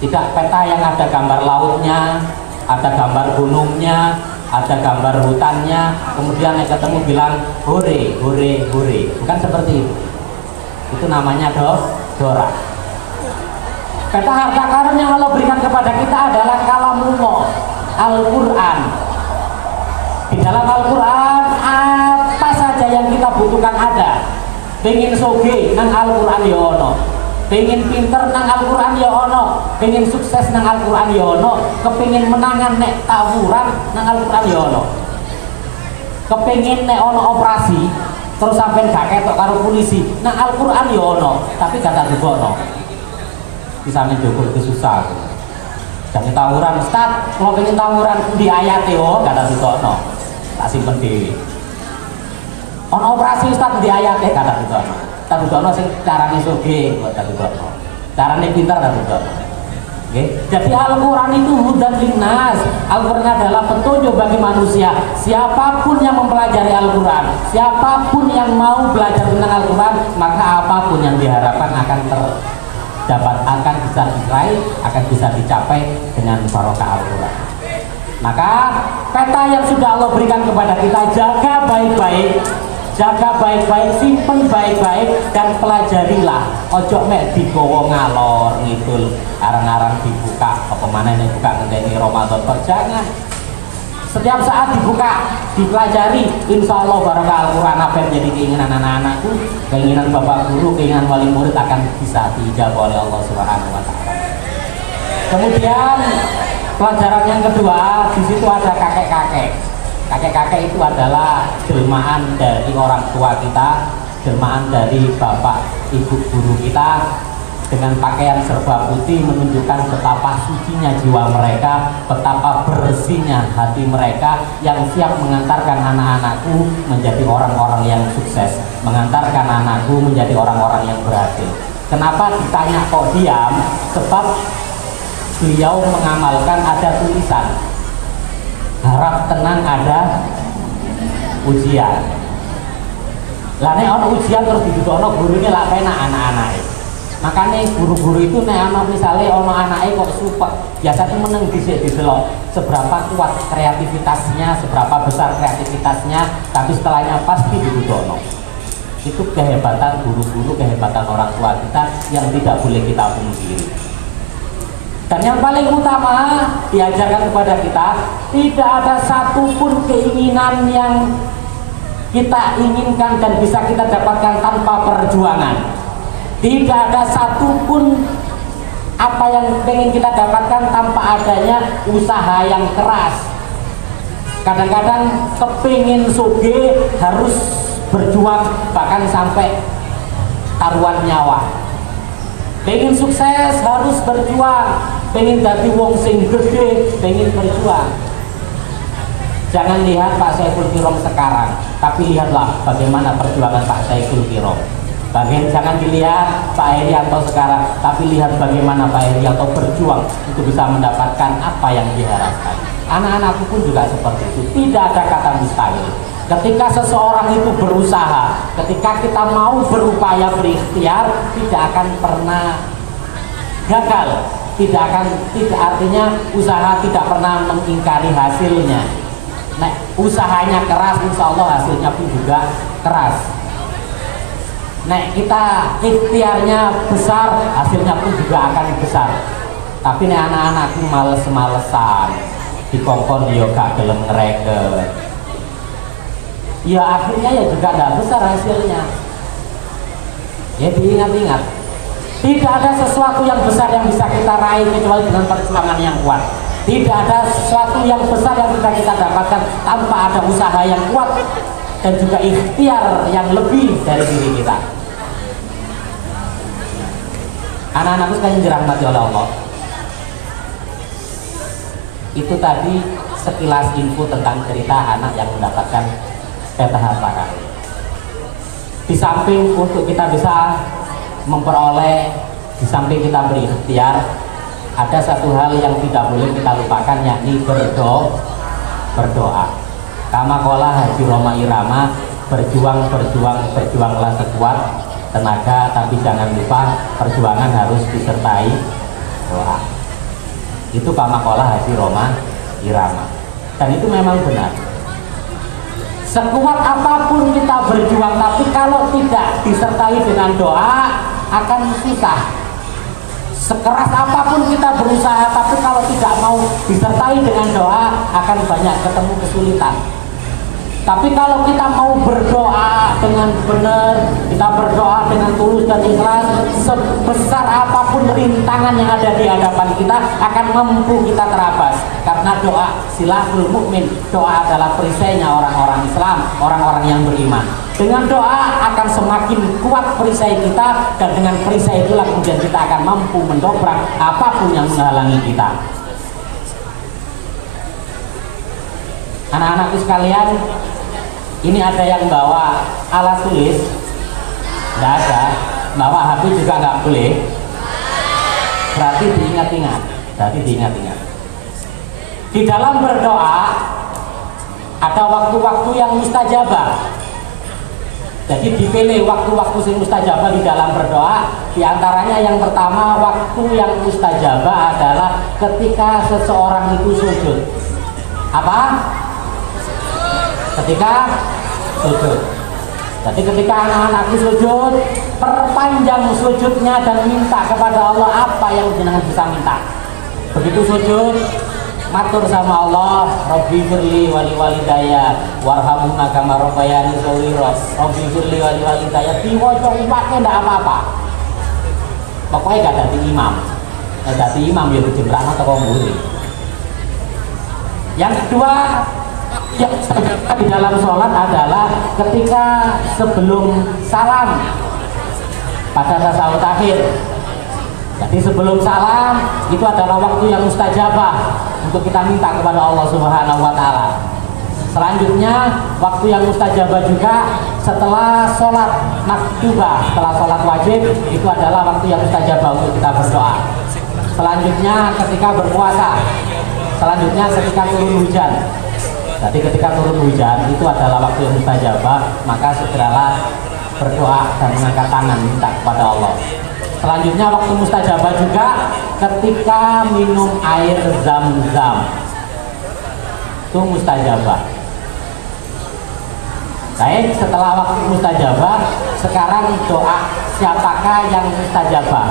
Tidak peta yang ada gambar lautnya, ada gambar gunungnya, ada gambar hutannya, kemudian yang ketemu bilang hore, hore, hore. Bukan seperti itu. Itu namanya Dora. Peta harta karun yang Allah berikan kepada kita adalah kalamullah, Al-Quran. Di dalam Al-Quran apa saja yang kita butuhkan ada. Pengen soge nang Al-Quran ya ono, pengen pinter nang Al-Quran ya ono, pengen sukses nang Al-Quran ya ono, kepengin menangan nek tawuran nang Al-Quran ya ono, kepengin nek ono operasi terus sampai gak ketok karo polisi nang Al-Quran ya ono, tapi kata dibono bisa mencukup itu susah. Jangan tawuran, Ustaz, kalau pengen tawuran di ayat yo kata dibono, tak simpen dewi. Ono operasi Ustaz di ayat kata dibono, tak dibono sing carane soge, tak dibono, carane pinter tak dibono. Jadi Al-Quran itu hudan linnas. Al-Quran adalah petunjuk bagi manusia. Siapapun yang mempelajari Al-Quran, siapapun yang mau belajar tentang Al-Quran, maka apapun yang diharapkan akan terdapat, akan bisa diraih, akan bisa dicapai dengan barokah Al-Quran. Maka peta yang sudah Allah berikan kepada kita, jaga baik-baik, jaga baik-baik, simpen baik-baik, dan pelajarilah. Ojo mek digowo ngalor ngidul, arang-arang dibuka apa mana yang buka ngenteni Ramadan, jangan. Setiap saat dibuka, dipelajari, insya Allah barokah Al-Quran. Apa yang menjadi keinginan anak-anakku, keinginan bapak guru, keinginan wali murid akan bisa dijawab oleh Allah Subhanahu wa Ta'ala. Kemudian pelajaran yang kedua, di situ ada kakek-kakek. Kakek-kakek itu adalah jelmaan dari orang tua kita, jelmaan dari bapak ibu guru kita, dengan pakaian serba putih menunjukkan betapa sucinya jiwa mereka, betapa bersihnya hati mereka, yang siap mengantarkan anak-anakku menjadi orang-orang yang sukses, mengantarkan anakku menjadi orang-orang yang berhasil. Kenapa ditanya kok diam? Sebab beliau mengamalkan, ada tulisan harap tenang ada ujian. Lah nek ana ujian terus didudukno gurune lak penak anak-anake. Makanya guru-guru itu nek ana misale ana anake kok supek, biasanya meneng dhisik didelok seberapa kuat kreativitasnya, seberapa besar kreativitasnya, tapi setelahnya pasti didudukno. Itu kehebatan guru-guru, kehebatan orang tua kita yang tidak boleh kita pungkiri. Dan yang paling utama diajarkan kepada kita, tidak ada satupun keinginan yang kita inginkan dan bisa kita dapatkan tanpa perjuangan. Tidak ada satupun apa yang ingin kita dapatkan tanpa adanya usaha yang keras. Kadang-kadang kepingin sugih harus berjuang, bahkan sampai taruhan nyawa. Pengen sukses harus berjuang, pengen dadi wong sing gede, pengen berjuang. Jangan lihat Pak Saiful Kirom sekarang, tapi lihatlah bagaimana perjuangan Pak Saiful Kirom. Jangan dilihat Pak Herianto sekarang, tapi lihat bagaimana Pak Herianto berjuang untuk bisa mendapatkan apa yang diharapkan. Anak-anakku pun juga seperti itu. Tidak ada kata mustahil. Ketika seseorang itu berusaha, ketika kita mau berupaya berikhtiar, tidak akan pernah gagal. Tidak artinya usaha tidak pernah mengingkari hasilnya. Nah, usahanya keras, insya Allah hasilnya pun juga keras. Nah, kita ikhtiarnya besar, hasilnya pun juga akan besar. Tapi nih anak-anakku males-malesan, dikongkon dia gak gelem ngereket, ya akhirnya ya juga tidak besar hasilnya. Ya diingat-ingat, tidak ada sesuatu yang besar yang bisa kita raih kecuali dengan perjuangan yang kuat. Tidak ada sesuatu yang besar yang bisa kita dapatkan tanpa ada usaha yang kuat dan juga ikhtiar yang lebih dari diri kita. Anak-anakku sekalian dirahmati oleh Allah, itu tadi sekilas info tentang cerita anak yang mendapatkan peta harta. Di samping untuk kita bisa memperoleh, di samping kita berikhtiar, ada satu hal yang tidak boleh kita lupakan, yakni berdoa. Kama qala Haji Roma Irama, berjuanglah sekuat tenaga, tapi jangan lupa perjuangan harus disertai doa. Itu kama qala Haji Roma Irama, dan itu memang benar. Sekuat apapun kita berjuang, tapi kalau tidak disertai dengan doa akan susah. Sekeras apapun kita berusaha, tapi kalau tidak mau disertai dengan doa akan banyak ketemu kesulitan. Tapi kalau kita mau berdoa dengan benar, kita berdoa dengan tulus dan ikhlas, sebesar apapun rintangan yang ada di hadapan kita akan mampu kita terabas. Karena doa silahul mukmin, doa adalah perisainya orang-orang Islam, orang-orang yang beriman. Dengan doa akan semakin kuat perisai kita, dan dengan perisai itulah kemudian kita akan mampu mendobrak apapun yang menghalangi kita. Anak-anakku sekalian, ini ada yang bawa alat tulis? Tidak ada. Bawa HP juga nggak boleh. Berarti diingat-ingat. Di dalam berdoa ada waktu-waktu yang mustajabah. Jadi dipilih waktu-waktu yang mustajabah di dalam berdoa. Di antaranya yang pertama, waktu yang mustajabah adalah ketika seseorang itu sujud. Apa? Ketika sujud. Jadi ketika anak-anakku sujud, perpanjang sujudnya dan minta kepada Allah apa yang jenengan bisa minta. Begitu sujud, matur sama Allah, Rabbi firli wali walidaya warhamhuma kama rabbayani shaghira. Rabbi firli wali walidaya, diwaca umpake ndak apa-apa. Pokoknya gak dadi imam. Dadi imam ya dijembrakno teko mburi. Yang kedua, yang di dalam sholat adalah ketika sebelum salam pada tasawuf akhir. Jadi sebelum salam itu adalah waktu yang mustajabah untuk kita minta kepada Allah Subhanahu wa Ta'ala. Selanjutnya waktu yang mustajabah juga setelah sholat maktubah, setelah sholat wajib, itu adalah waktu yang mustajabah untuk kita berdoa. Selanjutnya ketika berpuasa, selanjutnya ketika turun hujan. Jadi ketika turun hujan itu adalah waktu yang mustajabah, maka segeralah berdoa dan mengangkat tangan minta kepada Allah. Selanjutnya waktu mustajabah juga ketika minum air zam-zam, itu mustajabah. Baik, setelah waktu mustajabah, sekarang doa siapakah yang mustajabah?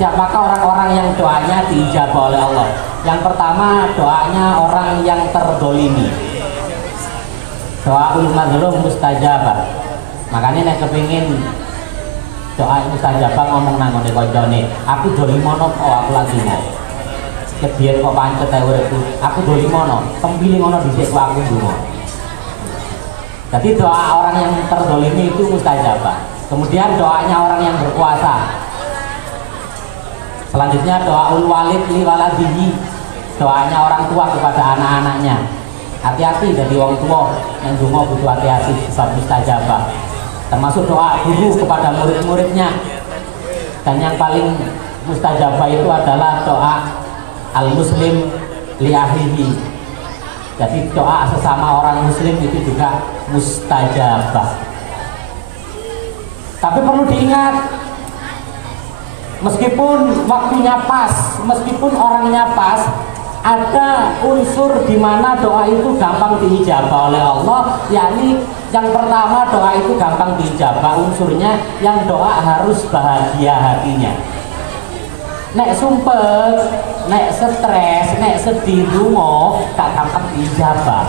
Siapakah orang-orang yang doanya diijabah oleh Allah? Yang pertama, doanya orang yang terdolimi. Doa ulul mustajabah. Makanya nek kepingin doa mustajabah ngomong nang ngene kancane, aku dolimono kok aku lagi mau. Kebiyen kok pancet ae uripku, aku dolimono, kempili ngono dhisik kok aku ndonga. Jadi doa orang yang terdolimi itu mustajabah. Kemudian doanya orang yang berpuasa. Selanjutnya doaul walid li waladihi, doanya orang tua kepada anak-anaknya. Hati-hati jadi wong tua yang donga butuh hati-hati sebab mustajabah. Termasuk doa guru kepada murid-muridnya. Dan yang paling mustajabah itu adalah doa al-muslim li ahlihi. Jadi doa sesama orang muslim itu juga mustajabah. Tapi perlu diingat, meskipun waktunya pas, meskipun orangnya pas, ada unsur di mana doa itu gampang diijabah oleh Allah, yakni yang pertama doa itu gampang diijabah unsurnya, yang doa harus bahagia hatinya. Nek sumpet, nek stres, nek sedih dungo, gak gampang diijabah.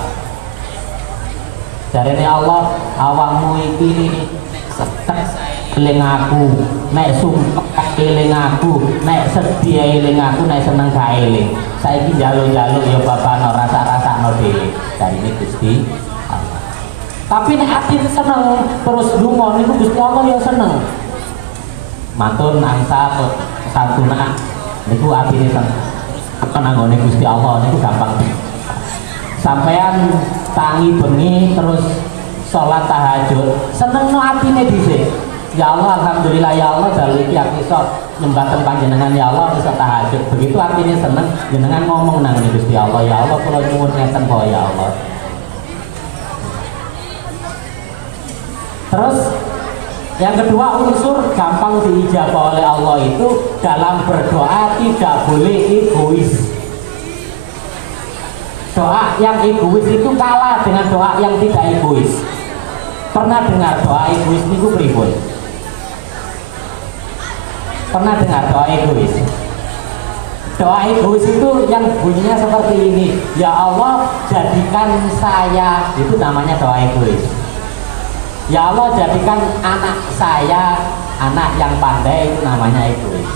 Jarene Allah, awakmu iki stres eling aku, nek sumpah eling aku, nek sedih eling aku, nek seneng gak eling. Saiki njaluk-njaluk ya babano rasa-rasakno dhewe. Dari ini Gusti Allah. Tapi nek ati seneng terus lunga niku Gusti Allah ya seneng. Mantun angsa santunan niku atine seneng. Apa nanggone Gusti Allah niku gampang. Sampean tangi bengi terus sholat tahajud, seneng no atine dhisik. Ya Allah, alhamdulillah ya Allah, dalu iki aku iso nyembah panjenengan ya Allah, iso tahajud. Begitu artinya seneng, jenengan ngomong nang Gusti Allah, ya Allah kula nyuwun ngeten kok ya Allah. Terus yang kedua, unsur gampang diijabah oleh Allah itu dalam berdoa tidak boleh egois. Doa yang egois itu kalah dengan doa yang tidak egois. Pernah dengar doa egois niku pripun? Pernah dengar doa egois? Doa egois itu yang bunyinya seperti ini, ya Allah jadikan saya, itu namanya doa egois. Ya Allah jadikan anak saya anak yang pandai, itu namanya egois.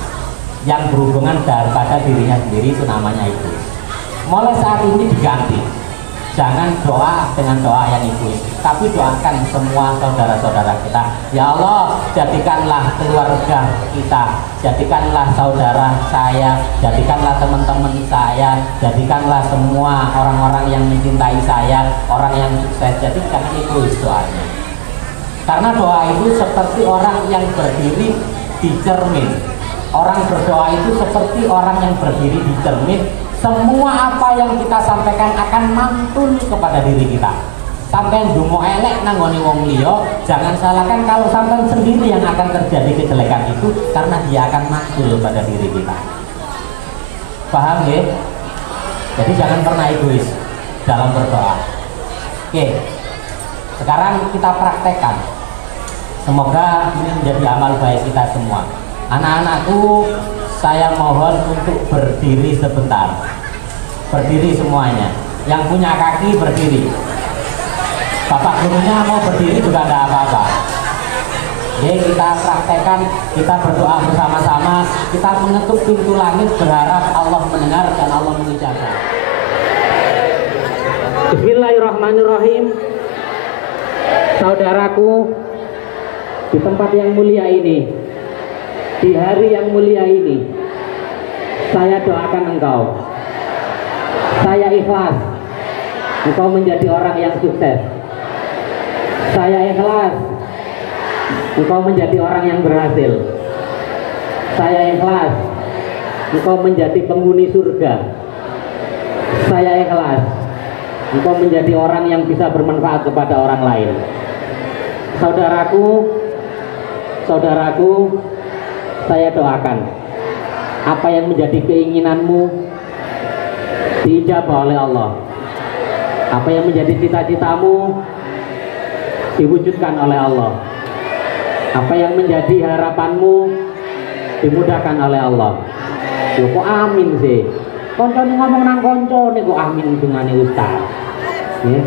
Yang berhubungan pada dirinya sendiri, itu namanya egois. Mulai saat ini diganti, jangan doa dengan doa yang egois, tapi doakan semua saudara-saudara kita. Ya Allah jadikanlah keluarga kita, jadikanlah saudara saya, jadikanlah teman-teman saya, jadikanlah semua orang-orang yang mencintai saya, orang yang sukses. Jadi jangan egois doanya, karena doa itu seperti orang yang berdiri di cermin. Orang berdoa itu seperti orang yang berdiri di cermin. Semua apa yang kita sampaikan akan mantul kepada diri kita. Sampai dungo elek nanggoni wong liya, jangan salahkan kalau sampai sendiri yang akan terjadi kejelekan itu, karena dia akan mantul pada diri kita. Paham ya? Jadi jangan pernah egois dalam berdoa. Oke, sekarang kita praktekkan. Semoga ini menjadi amal baik kita semua. Anak-anakku, saya mohon untuk berdiri sebentar. Berdiri semuanya. Yang punya kaki berdiri. Bapak gurunya mau berdiri juga tidak apa-apa. Jadi kita praktekkan, kita berdoa bersama-sama, kita mengetuk pintu langit berharap Allah mendengar dan Allah mengijabah. Bismillahirrahmanirrahim. Saudaraku, di tempat yang mulia ini, di hari yang mulia ini, saya doakan engkau. Saya ikhlas engkau menjadi orang yang sukses. Saya ikhlas engkau menjadi orang yang berhasil. Saya ikhlas engkau menjadi penghuni surga. Saya ikhlas engkau menjadi orang yang bisa bermanfaat kepada orang lain. Saudaraku, saya doakan apa yang menjadi keinginanmu diijabah oleh Allah. Apa yang menjadi cita-citamu diwujudkan oleh Allah. Apa yang menjadi harapanmu dimudahkan oleh Allah. Yo kok amin sih? Konco ngomong nang konco nih kok amin dungane ustaz. Ya.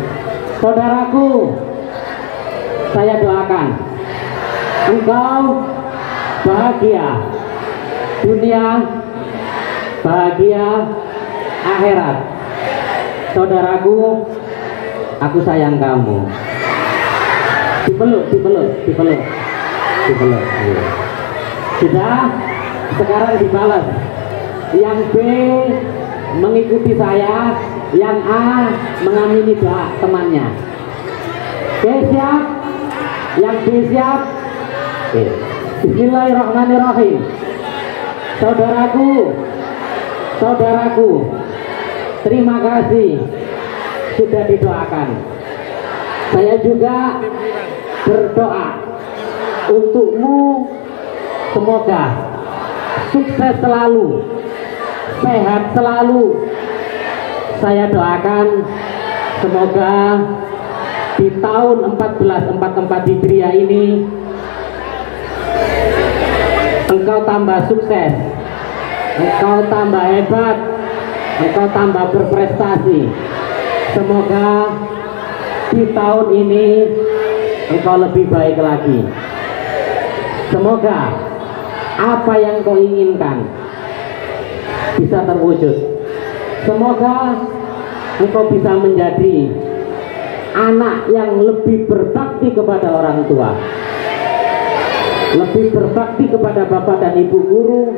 Saudaraku, saya doakan engkau bahagia dunia, bahagia akhirat. Saudaraku, aku sayang kamu. Dipeluk. Belum. Sudah, sekarang dibalas. Yang B mengikuti saya, yang A mengamini doa temannya. Oke, siap? Yang B siap? Oke. Bismillahirrahmanirrahim. Saudaraku, terima kasih sudah didoakan. Saya juga berdoa untukmu, semoga sukses selalu, sehat selalu. Saya doakan semoga di tahun 1444 Hijriah ini engkau tambah sukses, engkau tambah hebat, engkau tambah berprestasi. Semoga di tahun ini engkau lebih baik lagi. Semoga apa yang kau inginkan bisa terwujud. Semoga engkau bisa menjadi anak yang lebih berbakti kepada orang tua, lebih berbakti kepada bapak dan ibu guru.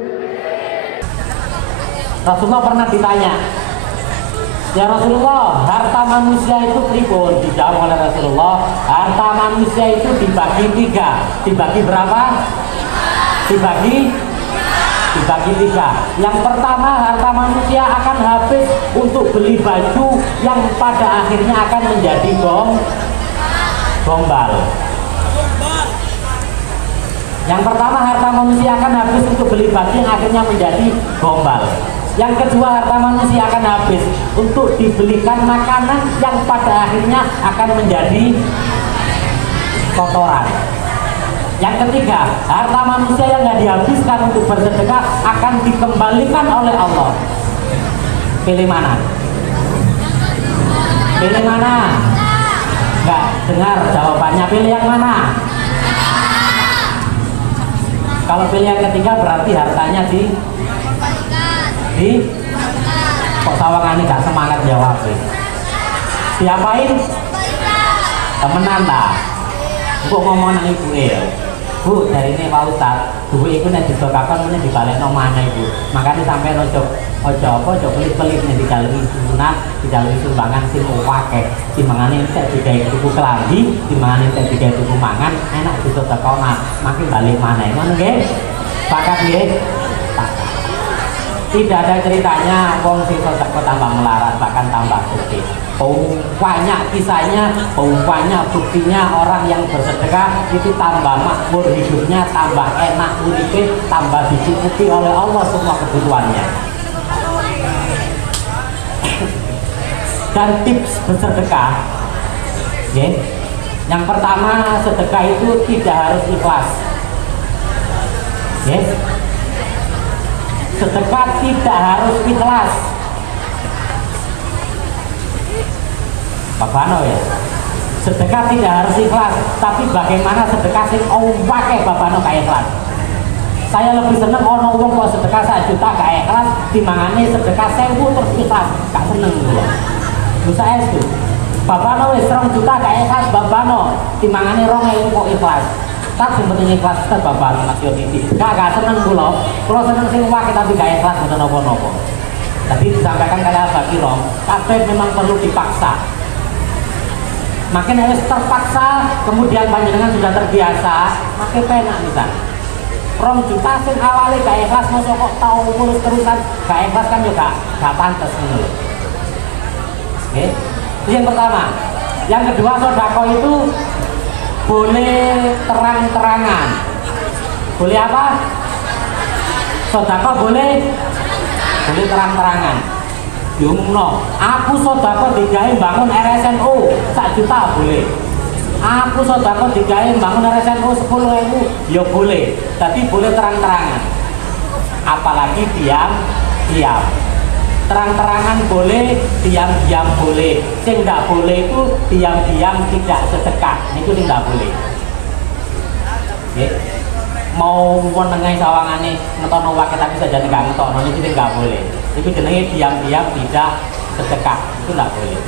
Rasulullah pernah ditanya, ya Rasulullah, harta manusia itu pripun? Dijawab oleh Rasulullah, harta manusia itu dibagi 3. Dibagi berapa? Dibagi 3. Yang pertama, harta manusia akan habis untuk beli baju yang pada akhirnya akan menjadi gombal. Yang pertama, harta manusia akan habis untuk beli baju yang akhirnya menjadi gombal. Yang kedua, harta manusia akan habis untuk dibelikan makanan yang pada akhirnya akan menjadi kotoran. Yang ketiga, harta manusia yang nggak dihabiskan untuk bersedekah akan dikembalikan oleh Allah. Pilih mana? Pilih mana? Nggak dengar jawabannya, pilih yang mana? Kalau pilih yang ketiga berarti hartanya kok sawangan ini gak semangat jawab sih. Diapain? Temenan tak? Kok ngomong nang ibu Bu, dari ini Pak Ustaz, Bu itu nek didokakan meneh dibalekno maneh Ibu. Makanya sampai ojo pelit-pelit nek dijalui sunah, dijalui sumbangan sing akeh. Timbangane nek digawe tuku klambi, timbangane nek digawe tuku mangan, enak disedekahna, makin balik maneh. Ngono nggih? Sepakat nggih? Tidak ada ceritanya wong sing sedekah tambah melarat, bahkan tambah sugih. Banyak kisahnya, banyak buktinya orang yang bersedekah itu tambah makmur hidupnya, tambah enak uripnya, tambah dicukupi oleh Allah semua kebutuhannya. Dan tips bersedekah, ya. Yang pertama, sedekah itu tidak harus ikhlas. Ya. Sedekah tidak harus ikhlas. Pak Bano ya. Sedekah tidak harus ikhlas, tapi bagaimana sedekah sing pakai Pak Bano gak ikhlas. Saya lebih seneng ono wong kok sedekah 1 juta gak ikhlas timbangane sedekah 1000 terus ikhlas, gak seneng kula. Lho saya itu. Pak Bano wis 2 juta gak ikhlas Pak Bano timbangane 2000 kok ikhlas. Tak sebetulnya ikhlas kita Bapak Mas Yodi. Gak seneng kula. Kula seneng sing wae tapi gak ikhlas mboten napa-napa. Tadi disampaikan kali Pak Kiro, kabeh memang perlu dipaksa. Makin harus terpaksa, kemudian panjenengan sudah terbiasa, makin penak misal. 2 juta sing awalnya gak ikhlas, masa kok tau ngurus terusan gak ikhlas kan juga gak pantas ngono. Oke, itu yang pertama. Yang kedua, sedekah itu boleh terang-terangan. Boleh apa? Sedekah boleh terang-terangan. Diumumno, aku sedekah digawe bangun RSNU 1 juta boleh. Aku sedekah digawe bangun RSNU 10.000 ya boleh. Tapi boleh terang-terangan. Apalagi diam-diam. Terang-terangan boleh, diam-diam boleh. Sing nggak boleh itu diam-diam tidak sedekah. Itu tidak boleh. Okay. Mau menengai sawangane ngetono wae tapi saja nggak ngetono itu nggak boleh. Itu jenenge diam-diam tidak sedekah. Itu nggak boleh.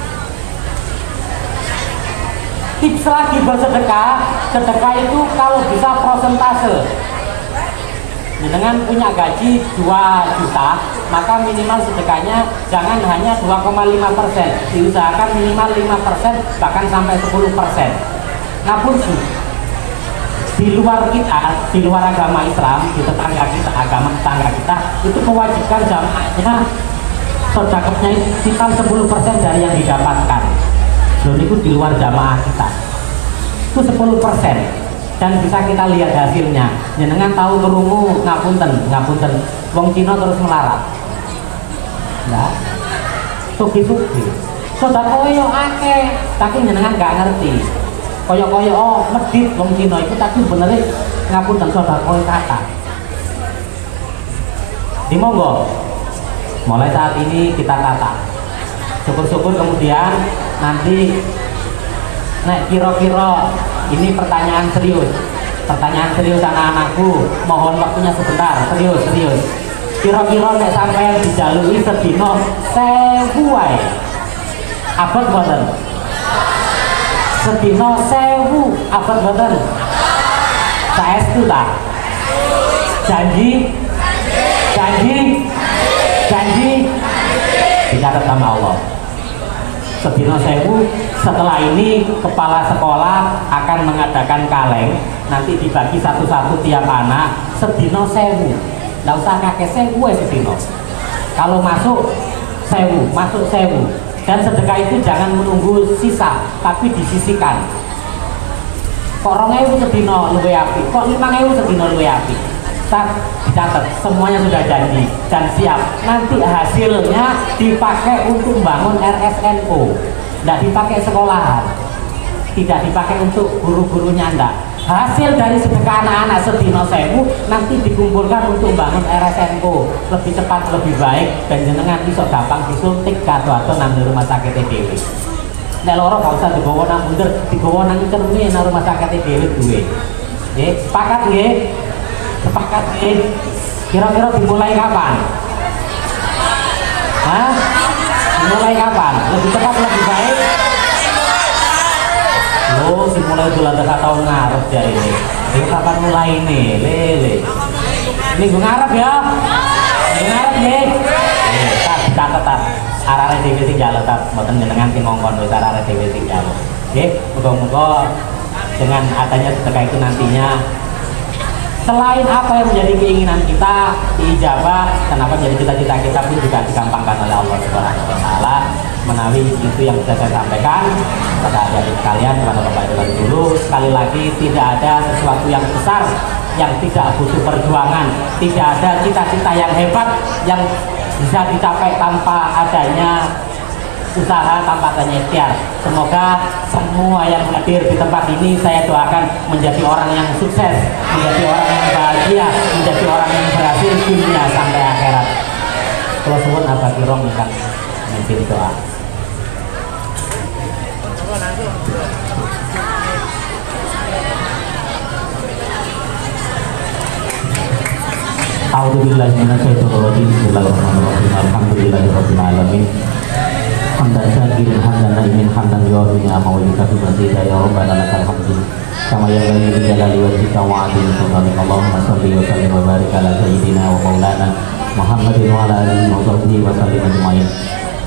tips lagi bersedekah. Sedekah itu kalau bisa prosentase. Dengan punya gaji 2 juta, maka minimal sedekahnya jangan hanya 2,5%, diusahakan minimal 5%, bahkan sampai 10%. Ngapunten, di luar kita, di luar agama Islam, di tetangga kita, agama tetangga kita, itu mewajibkan jamaahnya sedekahnya sekitar 10% dari yang didapatkan. Loh, itu di luar jamaah kita, itu 10%. Dan bisa kita lihat hasilnya. Jenengan tahu kerungu ngapunten, wong Cina terus melarat. Nah, sugi-sugi. Sedekah yo akeh, tapi jenengan gak ngerti. Koyo-koyo oh medit wong Cina itu, tapi bener ngapunten sedekah kata. Dimonggo. Mulai saat ini kita tata. Syukur-syukur kemudian nanti nek kira-kira ini pertanyaan serius anak-anakku, mohon waktunya sebentar, serius. Kira-kira nek sampean dijalui sedina 1000 wae. Abot mboten? Sedina 1000 abot mboten? Saestu ta? Janji? Dicatat sama Allah. Sedina 1000. Setelah ini kepala sekolah akan mengadakan kaleng, nanti dibagi satu-satu tiap anak. Sedina 1000. Nggak usah kakek 1000 sedina. Kalau masuk 1000, masuk 1000. Dan sedekah itu jangan menunggu sisa, tapi disisihkan. Kok 2000 sedina luwe apik, kok 5000 sedina luwe apik. Dicatat, semuanya sudah janji dan siap. Nanti hasilnya dipakai untuk membangun RSNO, tidak dipakai sekolahan, tidak dipakai untuk guru-gurunya, enggak. Hasil dari sedekah anak-anak sedina 1000 nanti dikumpulkan untuk membangun RSNO lebih cepat, lebih baik, dan jenengan bisa gampang disuntik atau nang rumah sakit dhewe. Nek loro gak usah dibawa nang bunder, dibawa nang cermin nang rumah sakit dhewe duwe. Nggih, sepakat nggih? Sepakat nggih? Kira-kira dimulai kapan? Hah? Dimulai kapan? Lebih cepat, lebih baik? Loh, dimulai bulan dekat tahun ngarep ya ini. Ini kapan mulai nih? Lele. Minggu ngarep ya? Minggu ngarep nggih? Catat arare dhewe sing njaluk ta, mboten jenengan sing ngongkon wis arare dhewe sing njaluk. Nggih, muga-muga dengan adanya sedekah itu nantinya selain apa yang menjadi keinginan kita diijabah, kenapa menjadi cita-cita kita pun juga digampangkan oleh Allah Subhanahu wa taala. Menawi itu yang bisa saya sampaikan kepada adik-adik sekalian, kepada Bapak Ibu dulu. Sekali lagi, tidak ada sesuatu yang besar yang tidak butuh perjuangan, tidak ada cita-cita yang hebat yang bisa dicapai tanpa adanya usaha, tanpa adanya ikhtiar. Semoga semua yang hadir di tempat ini saya doakan menjadi orang yang sukses, menjadi orang yang bahagia, menjadi orang yang berhasil dunia sampai akhirat. Kalau suwun apa kira kan mungkin doa. A'udzubillahi minasyaitonir rajim. Bismillahirrahmanirrahim. Alhamdulillahirabbil alamin. Hamdan syakirin hamdan naimin hamdan yuwafi ni'amahu wa yukafi mazida ya rabbana lakal hamdu kama yanbaghi li jalali wajhika wa 'azimi sultanika. Allahumma shalli wa sallim wa barik ala sayyidina wa maulana Muhammadin wa ala alihi wa sahbihi wa sallim ajma'in.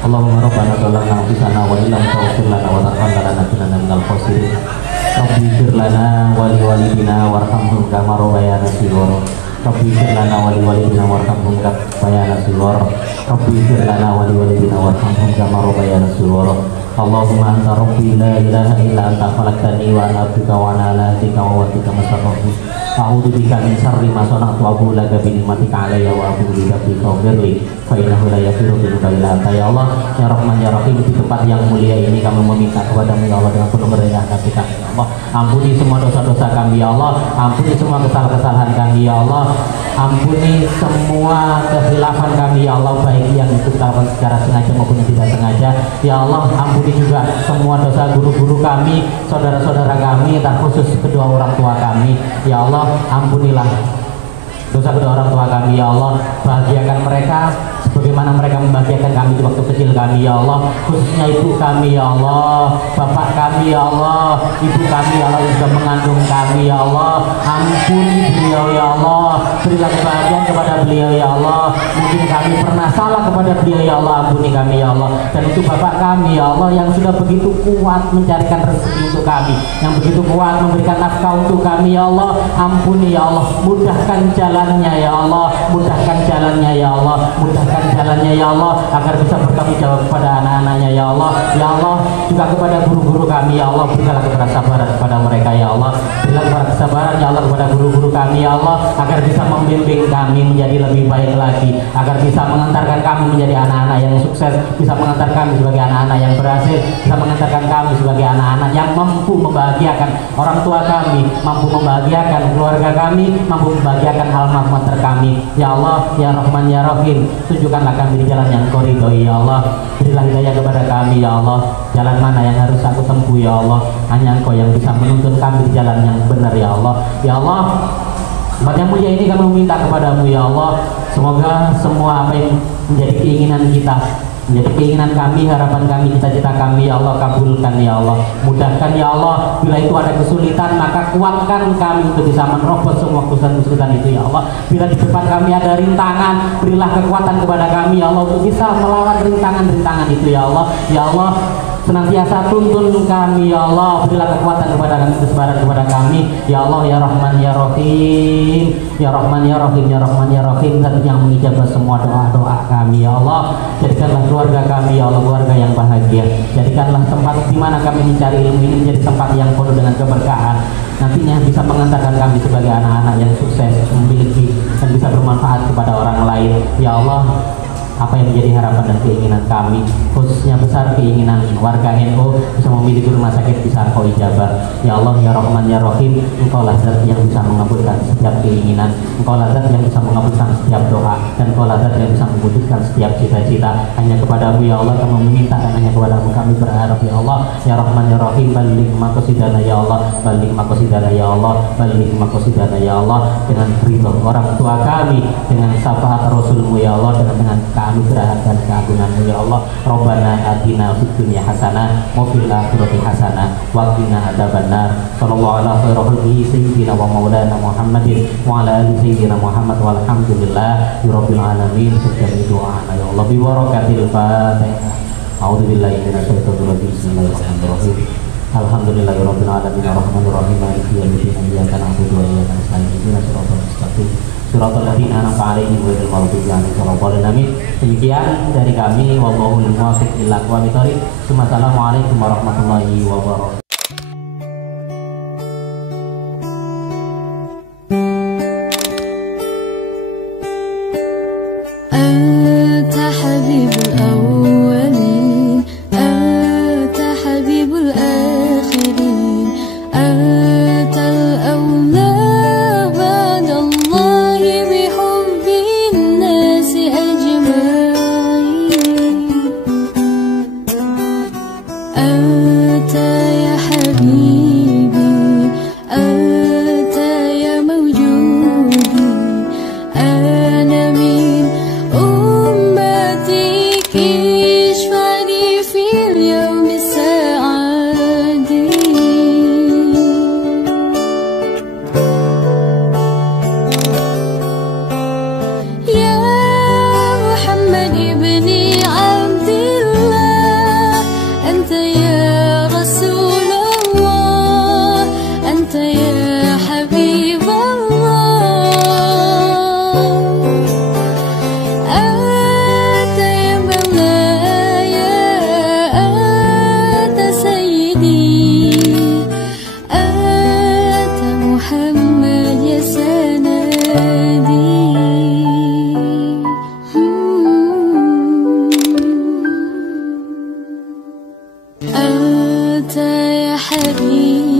Allahumma rabbana zalamna anfusana wa illam taghfir lana wa tarhamna lanakunanna minal khasirin. Rabbi ighfir lana wa li walidina warhamhum kama rabbayana shighara. Rabbi ighfir lana wa li walidina warhamhum kama rabbayana shighara. Rabbi ighfir lana wa li walidina warhamhum kama rabbayana shighara. Allahumma anta rabbi la ilaha illa anta khalaqtani wa ana abduka wa ana ala ahdika wa wa'dika mastata'tu. A'udzu bika min syarri ma sana'tu wa a'udzu laka bi ni'matika 'alayya wa a'udzu bika min syarri fa innahu la yaghfiru dzunuba illa anta. Ya Allah, ya Rahman ya Rahim, di tempat yang mulia ini kami meminta kepadamu ya Allah dengan penuh kerendahan kita ya Allah. Ampuni semua dosa-dosa kami ya Allah, ampuni semua kesalahan-kesalahan kami ya Allah, ampuni semua kehilafan kami ya Allah, baik yang kita lakukan secara sengaja maupun yang tidak sengaja ya Allah. Ampuni juga semua dosa guru-guru kami, saudara-saudara kami, terkhusus kedua orang tua kami ya Allah. Ampunilah dosa kedua orang tua kami ya Allah, bahagiakan mereka bagaimana mereka membahagiakan kami di waktu kecil kami ya Allah, khususnya ibu kami ya Allah, bapak kami ya Allah, ibu kami ya Allah yang sudah mengandung kami ya Allah, ampuni beliau ya Allah, berilah kebahagiaan kepada beliau ya Allah. Mungkin kami pernah salah kepada beliau ya Allah, ampuni kami ya Allah. Dan untuk bapak kami ya Allah yang sudah begitu kuat mencarikan rezeki untuk kami, yang begitu kuat memberikan nafkah untuk kami ya Allah, ampuni ya Allah, mudahkan jalannya ya Allah, mudahkan jalannya ya Allah, mudahkan jalannya ya Allah, agar bisa bertanggung jawab kepada anak-anaknya ya Allah. Ya Allah, juga kepada guru-guru kami ya Allah, berilah kesabaran kepada mereka ya Allah, berilah kesabaran ya Allah kepada guru-guru kami ya Allah, agar bisa membimbing kami menjadi lebih baik lagi, agar bisa mengantarkan kami menjadi anak-anak yang sukses, bisa mengantar kami sebagai anak-anak yang berhasil, bisa mengantarkan kami sebagai anak-anak yang mampu membahagiakan orang tua kami, mampu membahagiakan keluarga kami, mampu membahagiakan alma mater kami. Ya Allah, ya Rahman ya Rahim, tunjukkanlah kami di jalan yang Kau ridhoi ya Allah, berilah hidayah kepada kami ya Allah, jalan mana yang harus aku tempuh ya Allah, hanya Engkau yang bisa menuntun kami di jalan yang benar ya Allah. Ya Allah, tempat yang mulia ini kami meminta kepadamu ya Allah, semoga semua apa yang menjadi keinginan kita, menjadi keinginan kami, harapan kami, cita-cita kami ya Allah, kabulkan ya Allah, mudahkan ya Allah. Bila itu ada kesulitan, maka kuatkan kami untuk bisa menerobos semua kesulitan itu ya Allah. Bila di depan kami ada rintangan, berilah kekuatan kepada kami ya Allah untuk bisa melawan rintangan-rintangan itu ya Allah. Ya Allah, senantiasa tuntun kami ya Allah, berilah kekuatan kepada kami, kesabaran kepada kami ya Allah, ya Rahman ya Rahim, ya Rahman ya Rahim, ya Rahman ya Rahim, dan yang mengijabah semua doa-doa kami ya Allah. Jadikanlah keluarga kami ya Allah keluarga yang bahagia, jadikanlah tempat di mana kami mencari ilmu ini menjadi tempat yang penuh dengan keberkahan, nantinya bisa mengantarkan kami sebagai anak-anak yang sukses, memiliki dan bisa bermanfaat kepada orang lain ya Allah. Apa yang menjadi harapan dan keinginan kami, khususnya besar keinginan warga NU bisa memiliki rumah sakit, bisa Engkau ijabah ya Allah, ya Rahman ya Rahim. Engkau lah zat yang bisa mengabulkan setiap keinginan, Engkau lah zat yang bisa mengabulkan setiap doa, dan Engkau lah zat yang bisa mewujudkan setiap cita-cita. Hanya kepadamu ya Allah kami meminta, dan hanya kepadamu kami berharap ya Allah, ya Rahman ya Rahim. Balik maqasidana ya Allah, balik maqasidana ya Allah, balik maqasidana ya Allah, dengan ridho orang tua kami, dengan syafaat Rasulmu ya Allah, dengan anugerah dan keagunganmu ya Allah. Rabbana atina fid dunya hasanah wa fil akhirati hasanah wa qina adzabannar. Sallallahu alaihi wa sallam sayyidina wa maulana Muhammadin wa ala ali sayyidina Muhammad walhamdulillah rabbil alamin. Sekian doa ya Allah bi barakatil Fatihah. A'udzu billahi minasyaitonir rajim. Bismillahirrahmanirrahim. Alhamdulillahi rabbil alamin arrahmanir rahim maliki yaumiddin iyyaka na'budu wa iyyaka nasta'in ihdinas siratal mustaqim siratal ladzina an'amta 'alaihim ghairil maghdubi 'alaihim waladdallin. Demikian dari kami, wallahu muwaffiq ila aqwamit thoriq. Assalamualaikum warahmatullahi wabarakatuh. أنت حبيب الأولين أنت حبيب الآخرين أنت الأولى بعد الله بحب الناس أجمعين. أنت يا حبيبي أنت يا موجودي أنا من أمتك اشفع لي في اليوم السعادي. يا محمد ابن عبد الله أنت يا رسول الله أنت يا حبيب الله أنت يا مولاي أنت سيدي أنت محمد يا سندي. أنت يا حبيبي